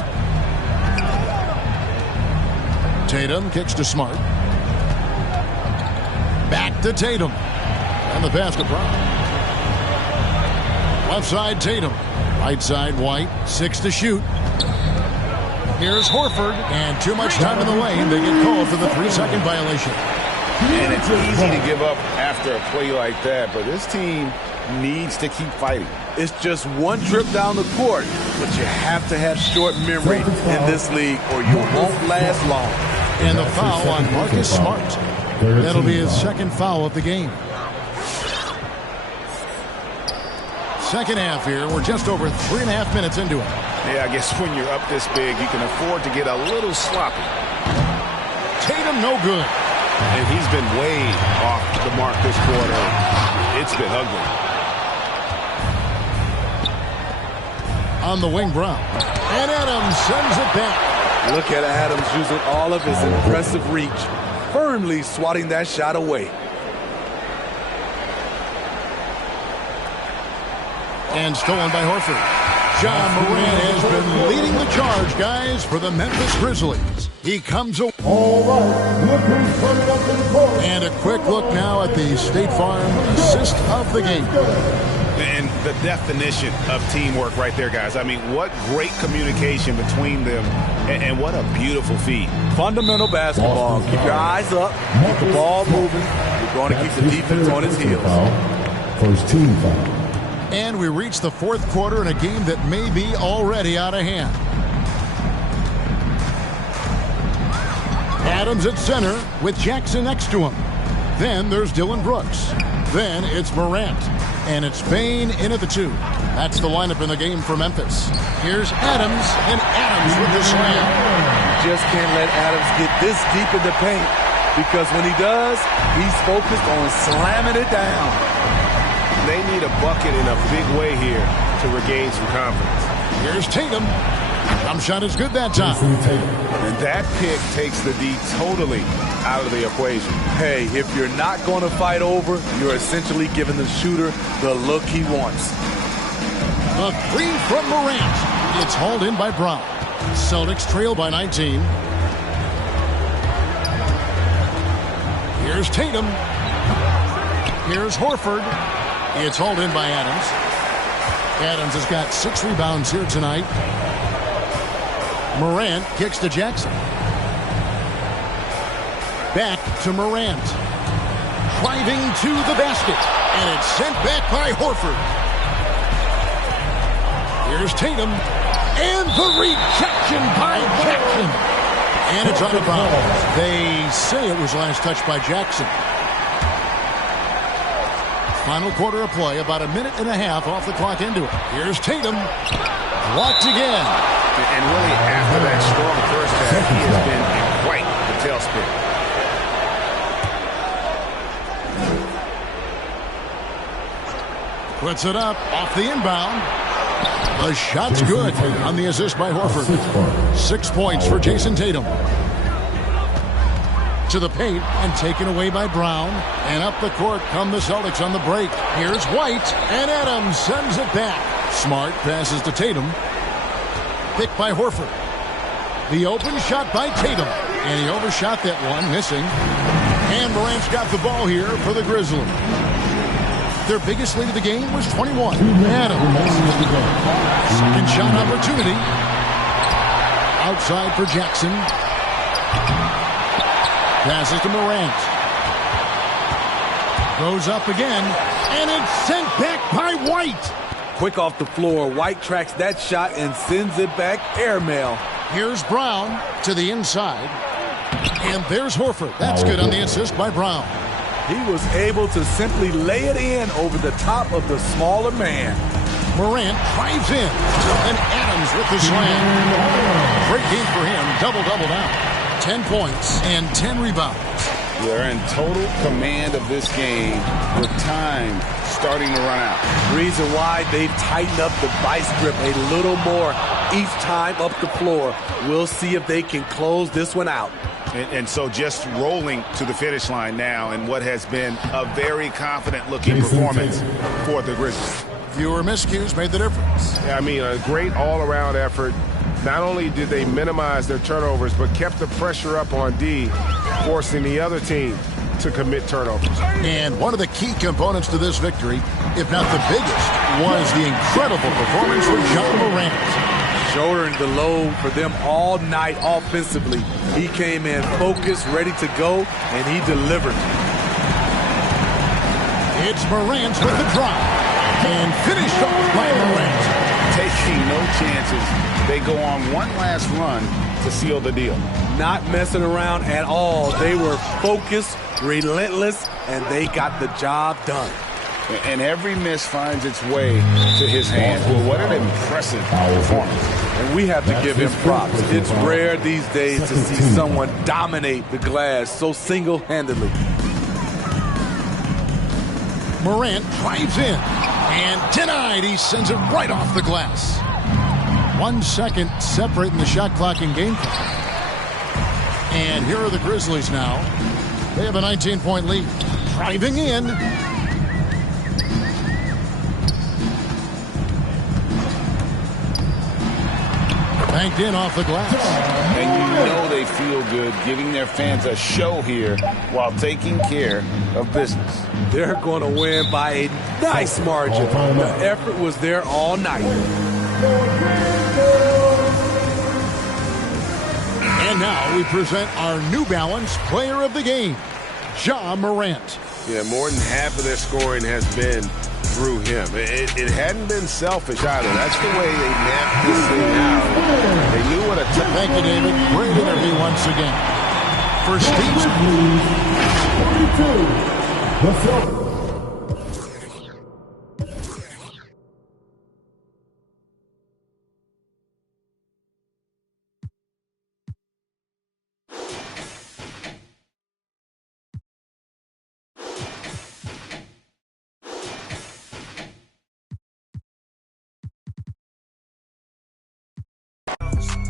Tatum kicks to Smart. Back to Tatum. And the pass to Brown. Left side, Tatum. Right side, White. 6 to shoot. Here's Horford. And too much time in the lane. They get called for the 3-second violation. And it's easy to give up after a play like that, but this team needs to keep fighting. It's just one trip down the court, but you have to have short memory in this league or you won't last long. And the foul on Marcus Smart. That'll be his 2nd foul of the game. Second half here. We're just over 3.5 minutes into it. Yeah, I guess when you're up this big, you can afford to get a little sloppy. Tatum, no good. And he's been way off the mark this quarter. It's been ugly. On the wing, Brown. And Adams sends it back. Look at Adams using all of his impressive reach, firmly swatting that shot away. And stolen by Horford. John Morant has been leading the charge, guys, for the Memphis Grizzlies. He comes away. And a quick look now at the State Farm assist of the game. And the definition of teamwork right there, guys. I mean, what great communication between them, and what a beautiful feed. Fundamental basketball. Keep your eyes up, keep the ball moving. You're going to keep the defense on his heels. First team foul. And we reach the 4th quarter in a game that may be already out of hand. Adams at center with Jackson next to him. Then there's Dylan Brooks. Then it's Morant. And it's Bane in at the 2. That's the lineup in the game for Memphis. Here's Adams, and Adams with the slam. You just can't let Adams get this deep in the paint, because when he does, he's focused on slamming it down. They need a bucket in a big way here to regain some confidence. Here's Tatum. Jump shot is good that time. And that pick takes the D totally out of the equation. Hey, if you're not going to fight over, you're essentially giving the shooter the look he wants. The 3 from Morant. It's hauled in by Brown. Celtics trail by 19. Here's Tatum. Here's Horford. It's hauled in by Adams. Adams has got 6 rebounds here tonight. Morant kicks to Jackson. Back to Morant. Driving to the basket. And it's sent back by Horford. Here's Tatum. And the rejection by Jackson. And it's out of bounds. They say it was last touched by Jackson. Final quarter of play, about 1.5 minutes off the clock into it. Here's Tatum. Blocked again. And really, after that strong first half, he has been in quite the tailspin. Puts it up off the inbound. The shot's good on the assist by Horford. 6 points for Jason Tatum. To the paint and taken away by Brown. And up the court come the Celtics on the break. Here's White, and Adams sends it back. Smart passes to Tatum. Picked by Horford. The open shot by Tatum. And he overshot that one, missing. And Morant's got the ball here for the Grizzlies. Their biggest lead of the game was 21. Adams. Second shot opportunity. Outside for Jackson. Passes to Morant. Goes up again, and it's sent back by White. Quick off the floor, White tracks that shot and sends it back airmail. Here's Brown to the inside. And there's Horford. That's good on the assist by Brown. He was able to simply lay it in over the top of the smaller man. Morant drives in. And Adams with the slam. Great game for him. Double-double now. 10 points and 10 rebounds. They're in total command of this game with time starting to run out. Reason why they've tightened up the vice grip a little more each time up the floor. We'll see if they can close this one out. And so just rolling to the finish line now in what has been a very confident-looking performance for the Grizzlies. Fewer miscues made the difference. Yeah, I mean, a great all-around effort. Not only did they minimize their turnovers, but kept the pressure up on D, forcing the other team to commit turnovers. And one of the key components to this victory, if not the biggest, was the incredible performance from Ja Morant. Shouldering the load for them all night offensively. He came in focused, ready to go, and he delivered. It's Morant with the drive. And finished off by Morant. Taking no chances. They go on one last run to seal the deal. Not messing around at all. They were focused, relentless, and they got the job done. And every miss finds its way to his hands. Well, what an impressive performance. And we have to give him props. It's rare these days to see someone dominate the glass so single-handedly. Morant drives in. And denied. He sends it right off the glass. 1 second separating the shot clock and game clock. And here are the Grizzlies now. They have a 19-point lead. Driving in. Banked in off the glass. And you know they feel good giving their fans a show here while taking care of business. They're going to win by a nice margin. The effort was there all night. And now we present our New Balance Player of the Game, Ja Morant. Yeah, more than half of their scoring has been through him. It hadn't been selfish either. That's the way they mapped this thing out. They knew what a Thank you, David. Great interview once again. For Steve 42,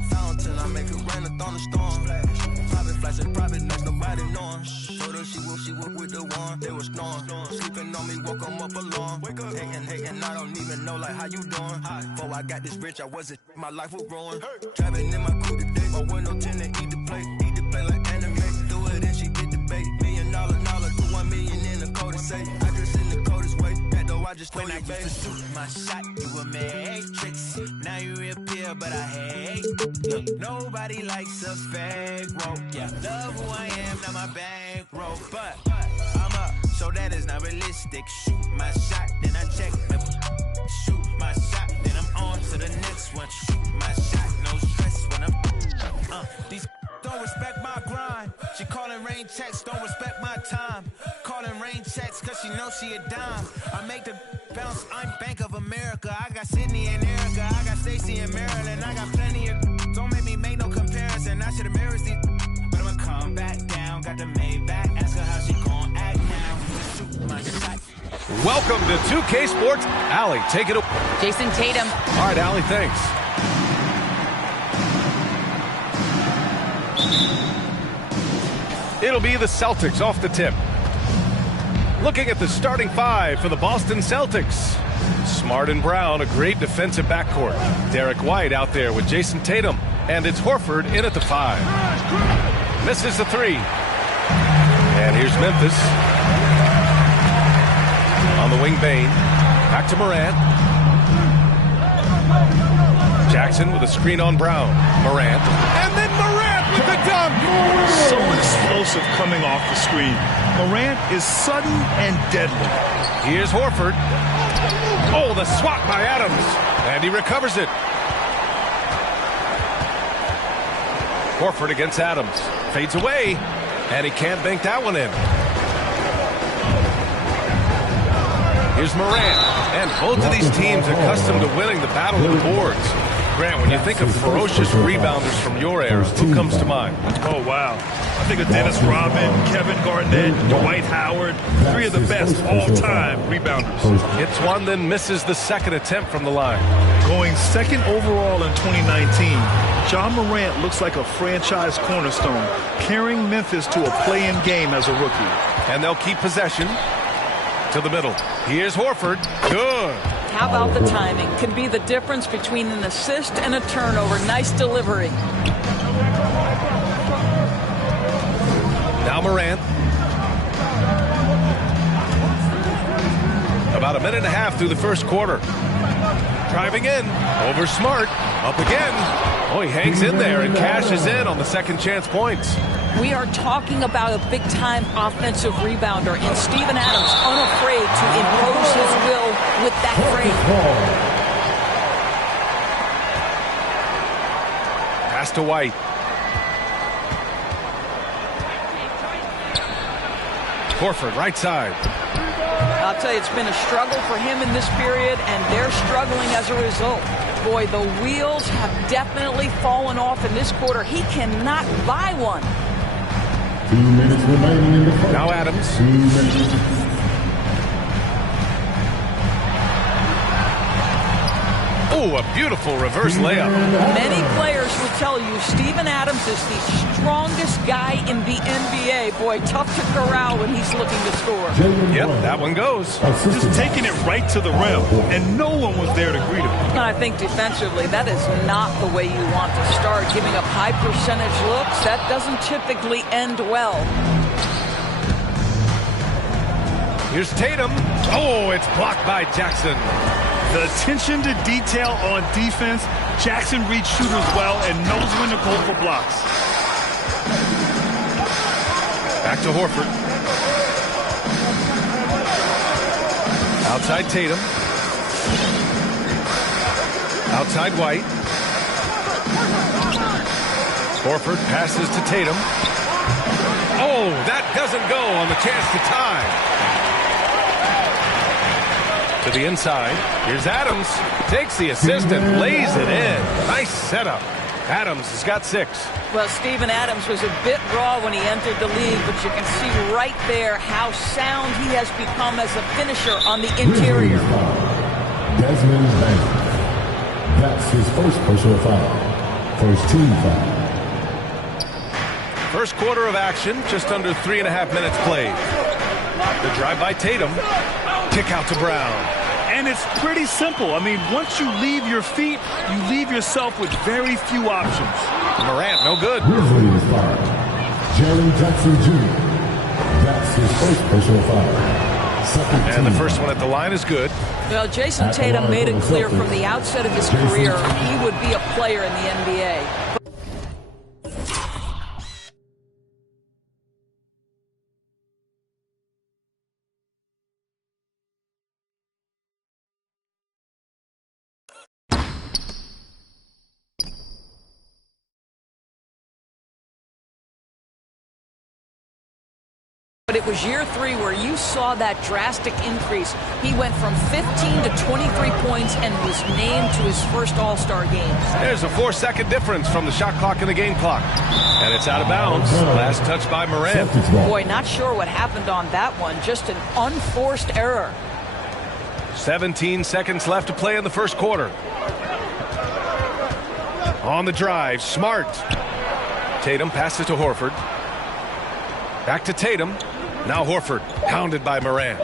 Fountain, I make it rain, a thunderstorm. Private flash and private next, nobody knowing. Told her she woke with the one, they was snoring. Sleeping on me, woke 'em up alone. Hating, I don't even know like how you doing. Before I got this rich, I wasn't, my life was growing. Driving in my coupe today, my window tint to eat the plate like anime. Threw it in, she get the bait. $1 million, to 1 million in the code to say. I dress in the coldest way, that though I just told you, baby. Shoot my shot, you a matrix. Now you reappear, but I hate. Look, nobody likes a fake rope. Yeah, love who I am, not my bankroll. But I'm up, so that is not realistic. Shoot my shot, then I check. Shoot my shot, then I'm on to the next one. Shoot my shot, no stress when I'm. These don't respect my grind. She calling rain checks, don't respect my time. Calling rain checks, cause she knows she a dime. I make the bounce, I'm Bank of America. I got Sydney and Erica, I got Stacy and Maryland. I got plenty of. Don't make me make no comparison. I should embarrass these. But I'ma come back down. Got the Maybach. Ask her how she gon' act now. Shoot my shot. Welcome to 2K Sports. Allie, take it away. Jason Tatum. All right, Allie, thanks. It'll be the Celtics off the tip. Looking at the starting five for the Boston Celtics. Smart and Brown, a great defensive backcourt. Derek White out there with Jason Tatum. And it's Horford in at the 5. Misses the 3. And here's Memphis. On the wing, Bane. Back to Morant. Jackson with a screen on Brown. Morant. And then Morant with the dunk. So explosive explosive coming off the screen. Morant is sudden and deadly. Here's Horford. Oh, the swat by Adams. And he recovers it. Horford against Adams. Fades away. And he can't bank that one in. Here's Morant. And both of these teams accustomed to winning the battle of the boards. Grant, when you think of ferocious rebounders from your era, who comes to mind? Oh, wow. I think of Dennis Rodman, Kevin Garnett, Dwight Howard, three of the best all-time rebounders. Hits one, then misses the second attempt from the line. Going second overall in 2019, Ja Morant looks like a franchise cornerstone, carrying Memphis to a play-in game as a rookie. And they'll keep possession to the middle. Here's Horford. Good. How about the timing? Can be the difference between an assist and a turnover. Nice delivery. Now Morant. About a minute and a half through the first quarter. Driving in. Over Smart. Up again. Oh, he hangs in there and cashes in on the second chance points. We are talking about a big-time offensive rebounder, and Steven Adams unafraid to impose his will with that frame. Pass to White. Horford, right side. I'll tell you, it's been a struggle for him in this period, and they're struggling as a result. Boy, the wheels have definitely fallen off in this quarter. He cannot buy one. 2 minutes remaining in the first. Now Adams. 2 minutes. Oh, a beautiful reverse layup. Many players would tell you Steven Adams is the strongest guy in the NBA. Boy, tough to corral when he's looking to score. Yep, that one goes. Just taking it right to the rim, and no one was there to greet him. I think defensively, that is not the way you want to start. Giving up high percentage looks, that doesn't typically end well. Here's Tatum. Oh, it's blocked by Jackson. The attention to detail on defense. Jackson reads shooters well and knows when to go for blocks. Back to Horford. Outside Tatum. Outside White. Horford passes to Tatum. Oh, that doesn't go on the chance to tie. To the inside. Here's Adams. Takes the assist and lays it in. Nice setup. Adams has got 6. Well, Steven Adams was a bit raw when he entered the league, but you can see right there how sound he has become as a finisher on the interior. Desmond Bain. That's his first personal foul. First team foul. First quarter of action, just under 3.5 minutes played. The drive by Tatum. Kick out to Brown. And it's pretty simple. I mean, once you leave your feet, you leave yourself with very few options. Morant, no good. Grizzlies foul. Jaren Jackson Jr. That's his first personal foul. And the first one at the line is good. Well, Jason Tatum made it clear from the outset of his career he would be a player in the NBA. But it was year 3 where you saw that drastic increase. He went from 15 to 23 points and was named to his first All-Star game. There's a 4-second difference from the shot clock and the game clock. And it's out of bounds. Last touch by Morant. Boy, not sure what happened on that one. Just an unforced error. 17 seconds left to play in the first quarter. On the drive, Smart. Tatum passes to Horford. Back to Tatum. Now Horford, pounded by Morant.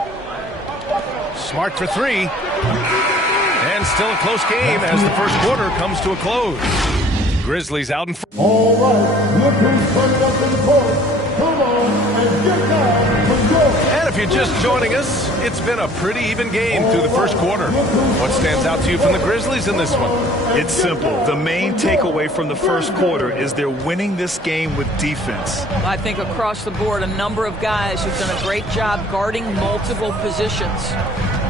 Smart for 3. And still a close game as the first quarter comes to a close. Grizzlies out in front. All right, look who's coming up in the court. Come on and get down for goal. And if you're just joining us, it's been a pretty even game through the first quarter. What stands out to you from the Grizzlies in this one? It's simple. The main takeaway from the first quarter is they're winning this game with defense. I think across the board, a number of guys who've done a great job guarding multiple positions.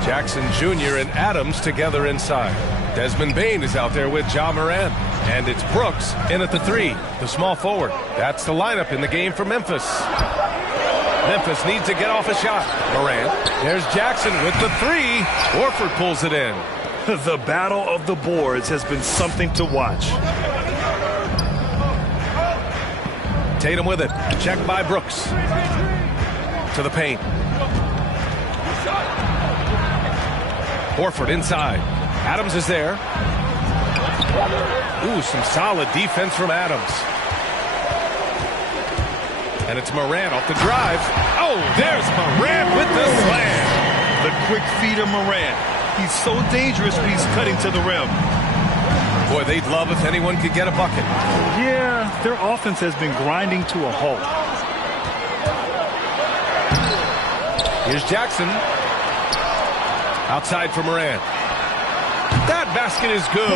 Jackson Jr. and Adams together inside. Desmond Bane is out there with Ja Morant. And it's Brooks in at the 3, the small forward. That's the lineup in the game for Memphis. Memphis needs to get off a shot. Morant. There's Jackson with the 3. Horford pulls it in. The battle of the boards has been something to watch. Tatum with it. Check by Brooks. To the paint. Horford inside. Adams is there. Ooh, some solid defense from Adams. And it's Morant off the drive. Oh, there's Morant with the slam. The quick feed of Morant. He's so dangerous when he's cutting to the rim. Boy, they'd love if anyone could get a bucket. Yeah, their offense has been grinding to a halt. Here's Jackson. Outside for Morant. That basket is good.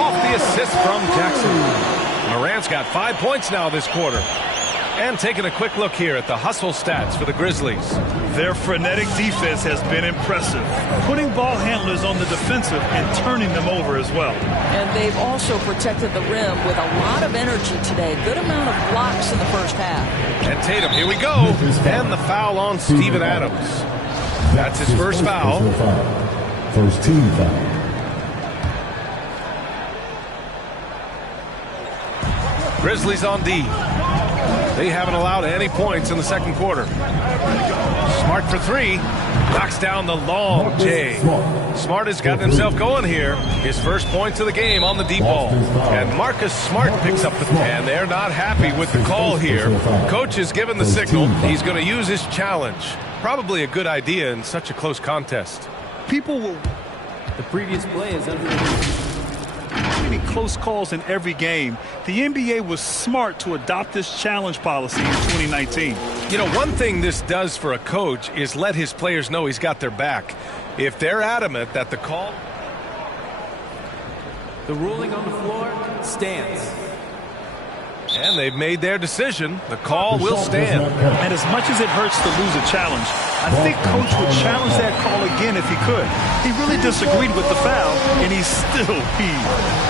Off the assist from Jackson. Morant's got 5 points now this quarter. And taking a quick look here at the hustle stats for the Grizzlies. Their frenetic defense has been impressive, putting ball handlers on the defensive and turning them over as well. And they've also protected the rim with a lot of energy today. Good amount of blocks in the first half. And Tatum, here we go. And the foul on Steven Adams. That's his first foul. First team foul. Grizzlies on D. They haven't allowed any points in the second quarter. Smart for 3. Knocks down the long J. Smart has gotten himself going here. His first points of the game on the deep ball. And Marcus Smart picks up the... And they're not happy with the call here. Coach has given the signal. He's going to use his challenge. Probably a good idea in such a close contest. People will... The previous play is under... Many close calls in every game. The NBA was smart to adopt this challenge policy in 2019. You know, one thing this does for a coach is let his players know he's got their back. If they're adamant that the call... The ruling on the floor stands. And they've made their decision. The call will stand. And as much as it hurts to lose a challenge, I think Coach would challenge that call again if he could. He really disagreed with the foul, and he still peed.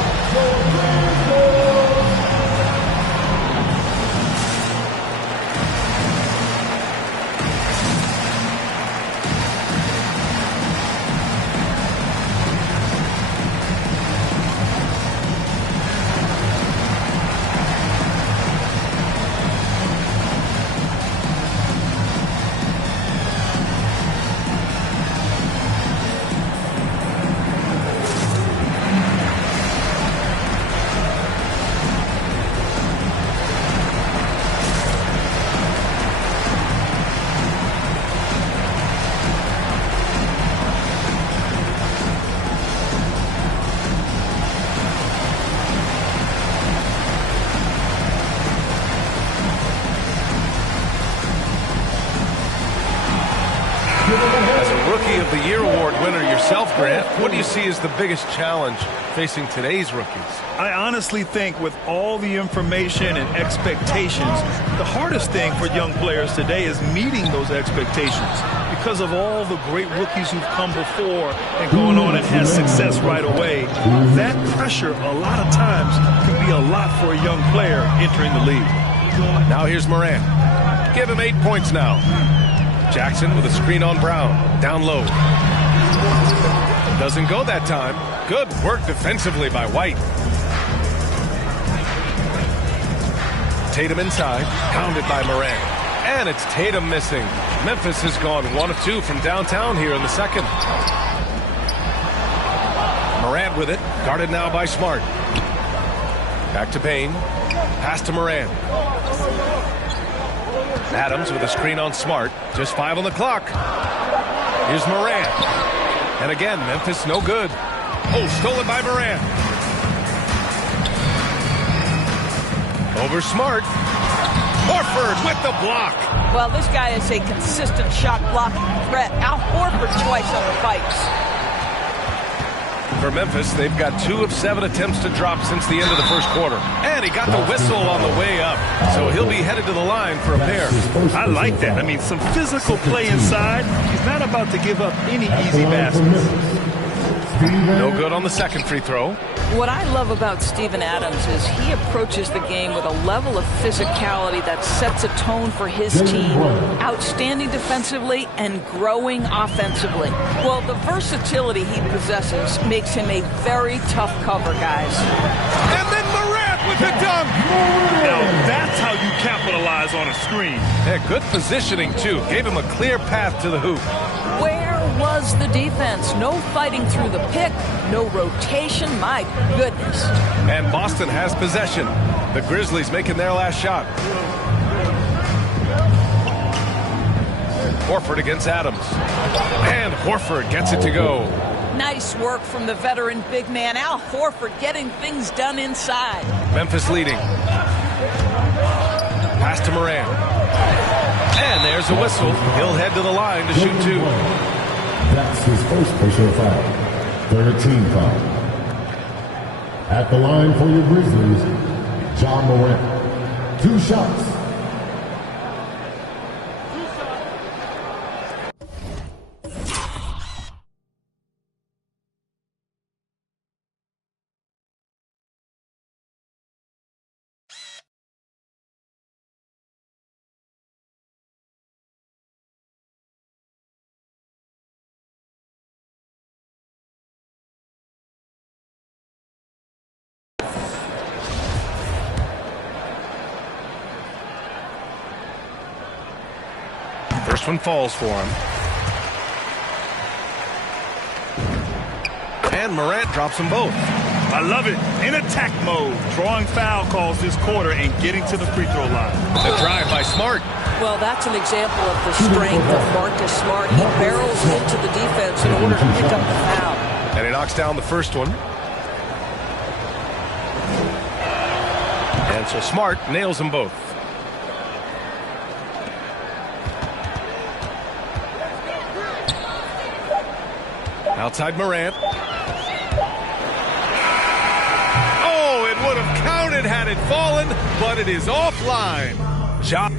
Of the Year award winner yourself, Grant, what do you see as the biggest challenge facing today's rookies? I honestly think with all the information and expectations, the hardest thing for young players today is meeting those expectations. Because of all the great rookies who've come before and going on and had success right away, that pressure a lot of times can be a lot for a young player entering the league. Now here's Morant. Give him 8 points now. Jackson with a screen on Brown. Down low. Doesn't go that time. Good work defensively by White. Tatum inside. Pounded by Morant. And it's Tatum missing. Memphis has gone 1 of 2 from downtown here in the second. Morant with it. Guarded now by Smart. Back to Bane. Pass to Morant. Adams with a screen on Smart. Just 5 on the clock. Here's Morant. And again, Memphis no good. Oh, stolen by Morant. Over Smart. Horford with the block. Well, this guy is a consistent shot blocking threat. Al Horford twice on the fights. For Memphis, they've got 2 of 7 attempts to drop since the end of the first quarter. And he got the whistle on the way up, so he'll be headed to the line for a pair. I like that. I mean, some physical play inside. He's not about to give up any easy baskets. No good on the second free throw. What I love about Steven Adams is he approaches the game with a level of physicality that sets a tone for his team. Outstanding defensively and growing offensively. Well, the versatility he possesses makes him a very tough cover, guys. And then Morant with the dunk. Now, that's how you capitalize on a screen. Yeah, good positioning, too. Gave him a clear path to the hoop. Where was the defense? No fighting through the pick, no rotation. My goodness. And Boston has possession. The Grizzlies making their last shot. Horford against Adams. And Horford gets it to go. Nice work from the veteran big man, Al Horford, getting things done inside. Memphis leading. Pass to Morant. And there's a whistle. He'll head to the line to shoot 2. That's his first personal foul. 13 foul. At the line for your Grizzlies, Ja Morant. 2 shots. First one falls for him. And Morant drops them both. I love it. In attack mode. Drawing foul calls this quarter and getting to the free throw line. The drive by Smart. Well, that's an example of the strength of Marcus Smart. He barrels into the defense in order to pick up the foul. And he knocks down the first one. And so Smart nails them both. Outside Morant. Oh, it would have counted had it fallen, but it is offline. Ja.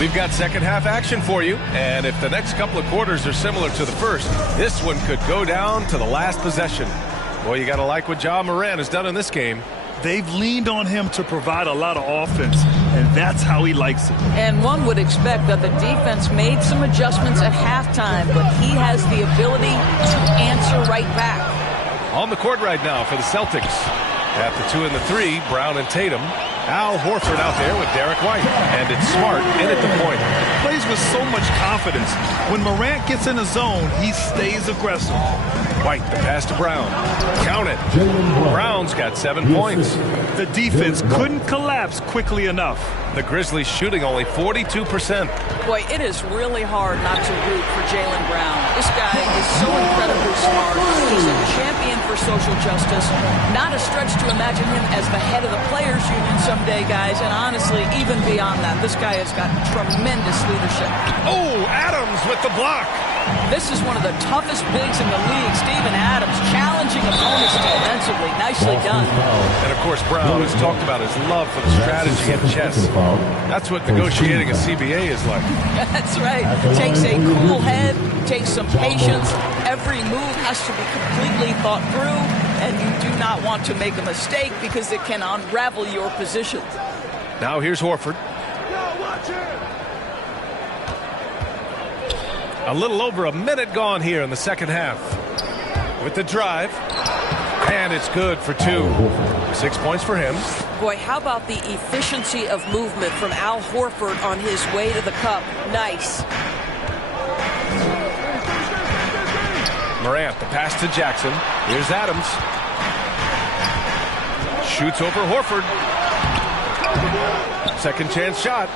We've got second half action for you, and if the next couple of quarters are similar to the first, this one could go down to the last possession. Boy, you got to like what Ja Morant has done in this game. They've leaned on him to provide a lot of offense, and that's how he likes it. And one would expect that the defense made some adjustments at halftime, but he has the ability to answer right back. On the court right now for the Celtics. At the 2 and the 3, Brown and Tatum. Al Horford out there with Derek White. And it's Smart in at the point. Plays with so much confidence. When Morant gets in the zone, he stays aggressive. White, the pass to Brown. Count it. Brown's got 7 points. The defense couldn't collapse quickly enough. The Grizzlies shooting only 42%. Boy, it is really hard not to root for Jaylen Brown. This guy is so incredibly smart. He's a champion for social justice. Not a stretch to imagine him as the head of the Players Union someday, guys. And honestly, even beyond that, this guy has got tremendous leadership. Oh, Adams with the block. This is one of the toughest bigs in the league. Steven Adams challenging opponents defensively. Nicely done. And of course, Brown has talked about his love for the strategy and chess. That's what negotiating a CBA is like. That's right. Takes a cool head, takes some patience. Every move has to be completely thought through, and you do not want to make a mistake because it can unravel your position. Now here's Horford. A little over a minute gone here in the second half. With the drive. And it's good for 2. 6 points for him. Boy, how about the efficiency of movement from Al Horford on his way to the cup? Nice. Morant, the pass to Jackson. Here's Adams. Shoots over Horford. Second chance shot.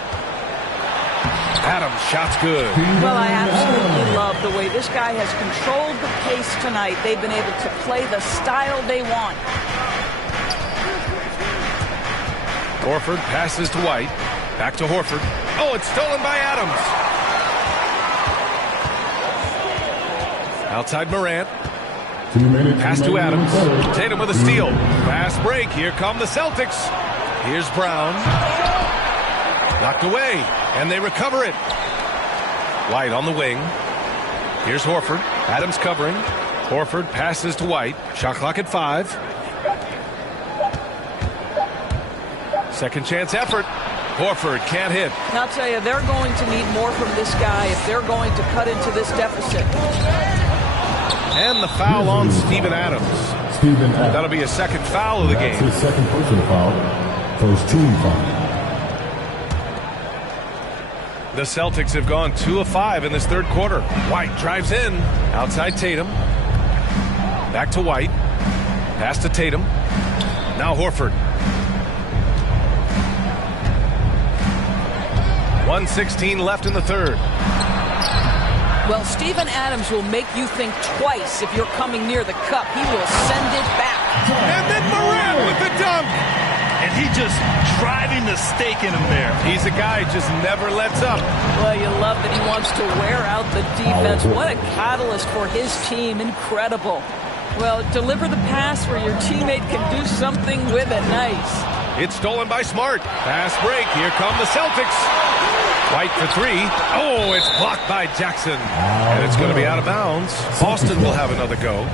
Adams, shot's good. Well, I absolutely love the way this guy has controlled the pace tonight. They've been able to play the style they want. Horford passes to White. Back to Horford. Oh, it's stolen by Adams. Outside Morant. 2 minutes. Pass to remaining in the Adams. third. Tatum with a steal. Fast break. Here come the Celtics. Here's Brown. Knocked away. And they recover it. White on the wing. Here's Horford. Adams covering. Horford passes to White. Shot clock at 5. Second chance effort. Horford can't hit. And I'll tell you, they're going to need more from this guy if they're going to cut into this deficit. And the foul on Steven Adams. Steven Adams. That'll be a second foul of the That's game. his second personal foul. First team foul. The Celtics have gone 2 of 5 in this third quarter. White drives in. Outside Tatum. Back to White. Pass to Tatum. Now Horford. 1:16 left in the third. Well, Steven Adams will make you think twice if you're coming near the cup. He will send it back. And then Morant with the dunk. And he just driving the stake in him there. He's a guy who just never lets up. Well, you love that he wants to wear out the defense. What a catalyst for his team. Incredible. Well, deliver the pass where your teammate can do something with it. Nice. It's stolen by Smart. Fast break. Here come the Celtics. White for 3. Oh, it's blocked by Jackson. And it's going to be out of bounds. Boston will have another go.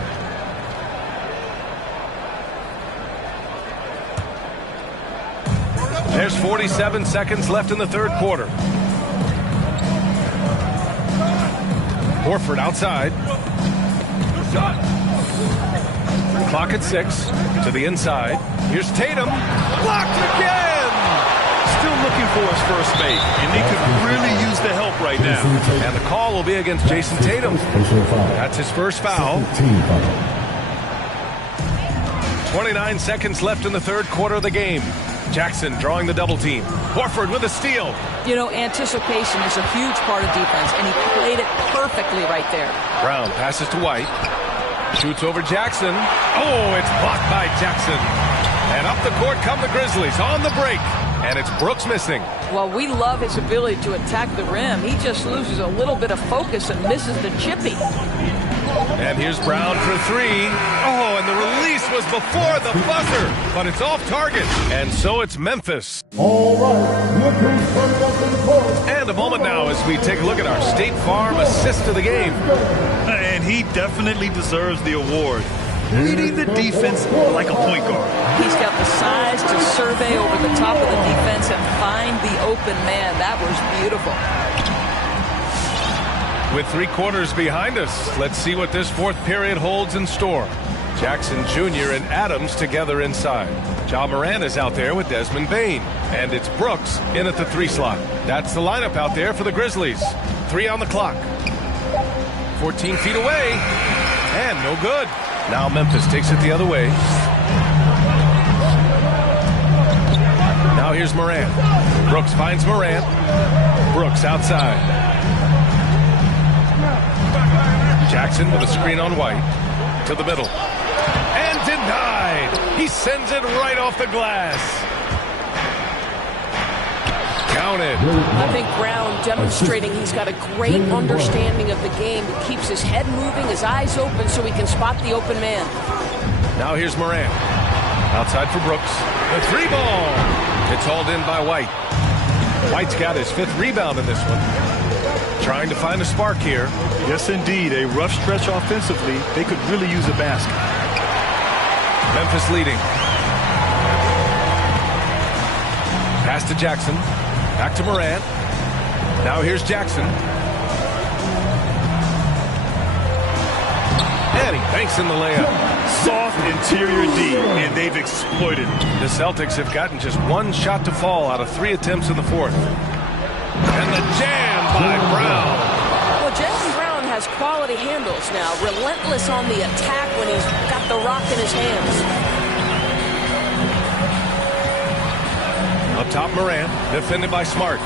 There's 47 seconds left in the third quarter. Horford outside. Clock at 6. To the inside. Here's Tatum. Blocked again! Still looking for his first mate, and they could really use the help right now. And the call will be against Jason Tatum. That's his first foul. 29 seconds left in the third quarter of the game. Jackson drawing the double team. Horford with a steal. You know, anticipation is a huge part of defense, and he played it perfectly right there. Brown passes to White. Shoots over Jackson. Oh, it's blocked by Jackson. And up the court come the Grizzlies on the break. And it's Brooks missing. Well, we love his ability to attack the rim. He just loses a little bit of focus and misses the chippy. And here's Brown for 3. Oh, and the release was before the buzzer, but it's off target. And so it's Memphis. All right, look who's coming up in the court. And a moment now as we take a look at our State Farm assist of the game. And he definitely deserves the award. Reading the defense like a point guard. He's got the size to survey over the top of the defense and find the open man. That was beautiful. With 3 quarters behind us, let's see what this fourth period holds in store. Jackson Jr. and Adams together inside. Ja Morant is out there with Desmond Bane. And it's Brooks in at the 3 slot. That's the lineup out there for the Grizzlies. 3 on the clock. 14 feet away. And no good. Now Memphis takes it the other way. Now here's Morant. Brooks finds Morant. Brooks outside. Jackson with a screen on White. To the middle. And denied. He sends it right off the glass. Counted. I think Brown demonstrating he's got a great understanding of the game. He keeps his head moving, his eyes open so he can spot the open man. Now here's Morant. Outside for Brooks. The 3 ball. It's hauled in by White. White's got his 5th rebound in this one. Trying to find a spark here. Yes, indeed. A rough stretch offensively. They could really use a basket. Memphis leading. Pass to Jackson. Back to Morant. Now here's Jackson. And he banks in the layup. Soft interior D, and they've exploited it. The Celtics have gotten just 1 shot to fall out of 3 attempts in the fourth. And the jam by Brown. Well, Jaylen Brown has quality handles now. Relentless on the attack when he's got the rock in his hands. Up top, Morant, defended by Smart.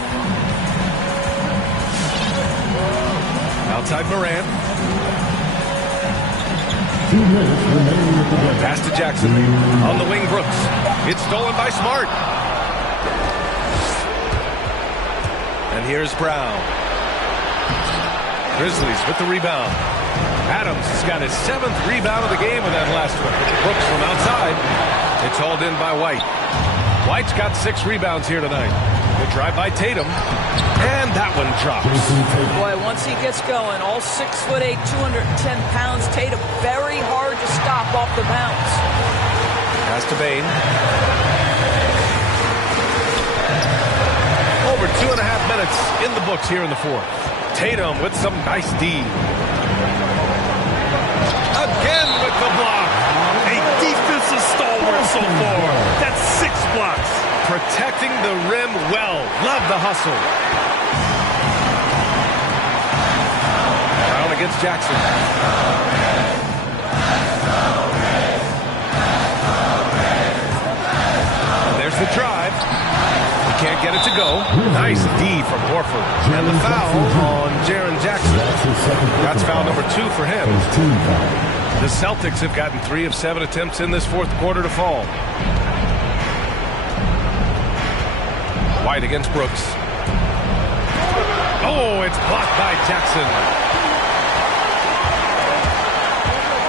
Outside Morant. 2 minutes remaining with the game. Pass to Jackson. On the wing, Brooks. It's stolen by Smart. And here's Brown. Grizzlies with the rebound. Adams has got his 7th rebound of the game with that last one. Brooks from outside. It's hauled in by White. White's got 6 rebounds here tonight. Good drive by Tatum. And that one drops. Boy, once he gets going, all 6'8", 210 pounds, Tatum very hard to stop off the bounce. Pass to Bane. Over 2.5 minutes in the books here in the fourth. Tatum with some nice D. Again with the block. A defensive stalwart so far. That's 6 blocks. Protecting the rim well. Love the hustle. Brown against Jackson. And there's the drive. He can't get it to go. Nice D from Horford. And the foul on Jaren Jackson. That's foul number 2 for him. The Celtics have gotten 3 of 7 attempts in this fourth quarter to fall. White against Brooks. Oh, it's blocked by Jackson.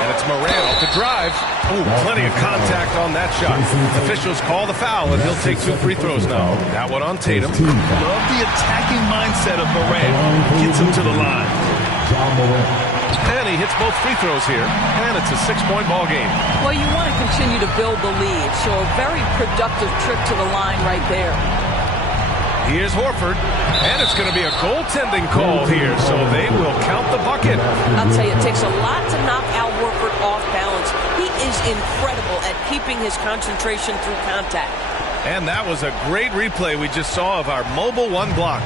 And it's Moran off the drive. Oh, plenty of contact on that shot. Officials call the foul, and he'll take 2 free throws now. That one on Tatum. Love the attacking mindset of Moran. Gets him to the line. And he hits both free throws here, and it's a 6-point ball game. Well, you want to continue to build the lead, so a very productive trip to the line right there. Here's Horford, and it's going to be a goaltending call here, so they will count the bucket. I'll tell you, it takes a lot to knock Al Horford off balance. He is incredible at keeping his concentration through contact. And that was a great replay we just saw of our mobile 1 block.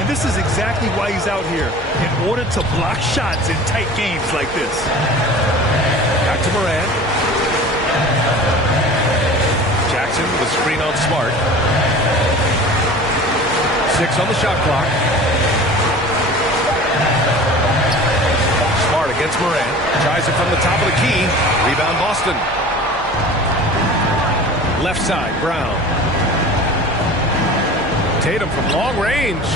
And this is exactly why he's out here, in order to block shots in tight games like this. Back to Moran. Jackson with screen on Smart. 6 on the shot clock. Smart against Moran. Tries it from the top of the key. Rebound Boston. Left side, Brown. Tatum from long range.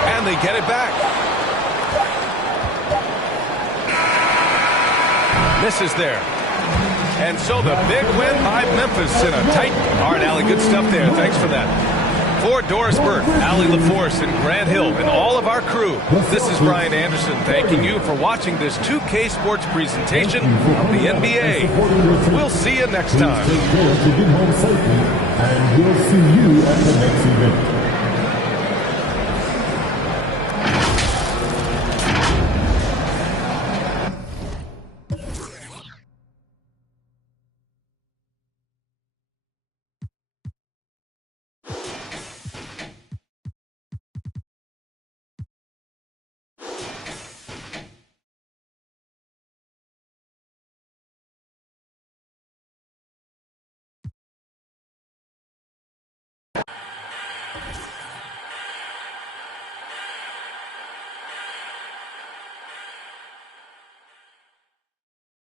And they get it back. Misses there. And so the big win by Memphis in a tight. All right, Allie, good stuff there. Thanks for that. For Doris Burke, Allie LaForce, and Grant Hill, and all of our crew, this is Brian Anderson thanking you for watching this 2K Sports presentation of the NBA. We'll see you next time. Take care to get home safely, and we'll see you at the next event.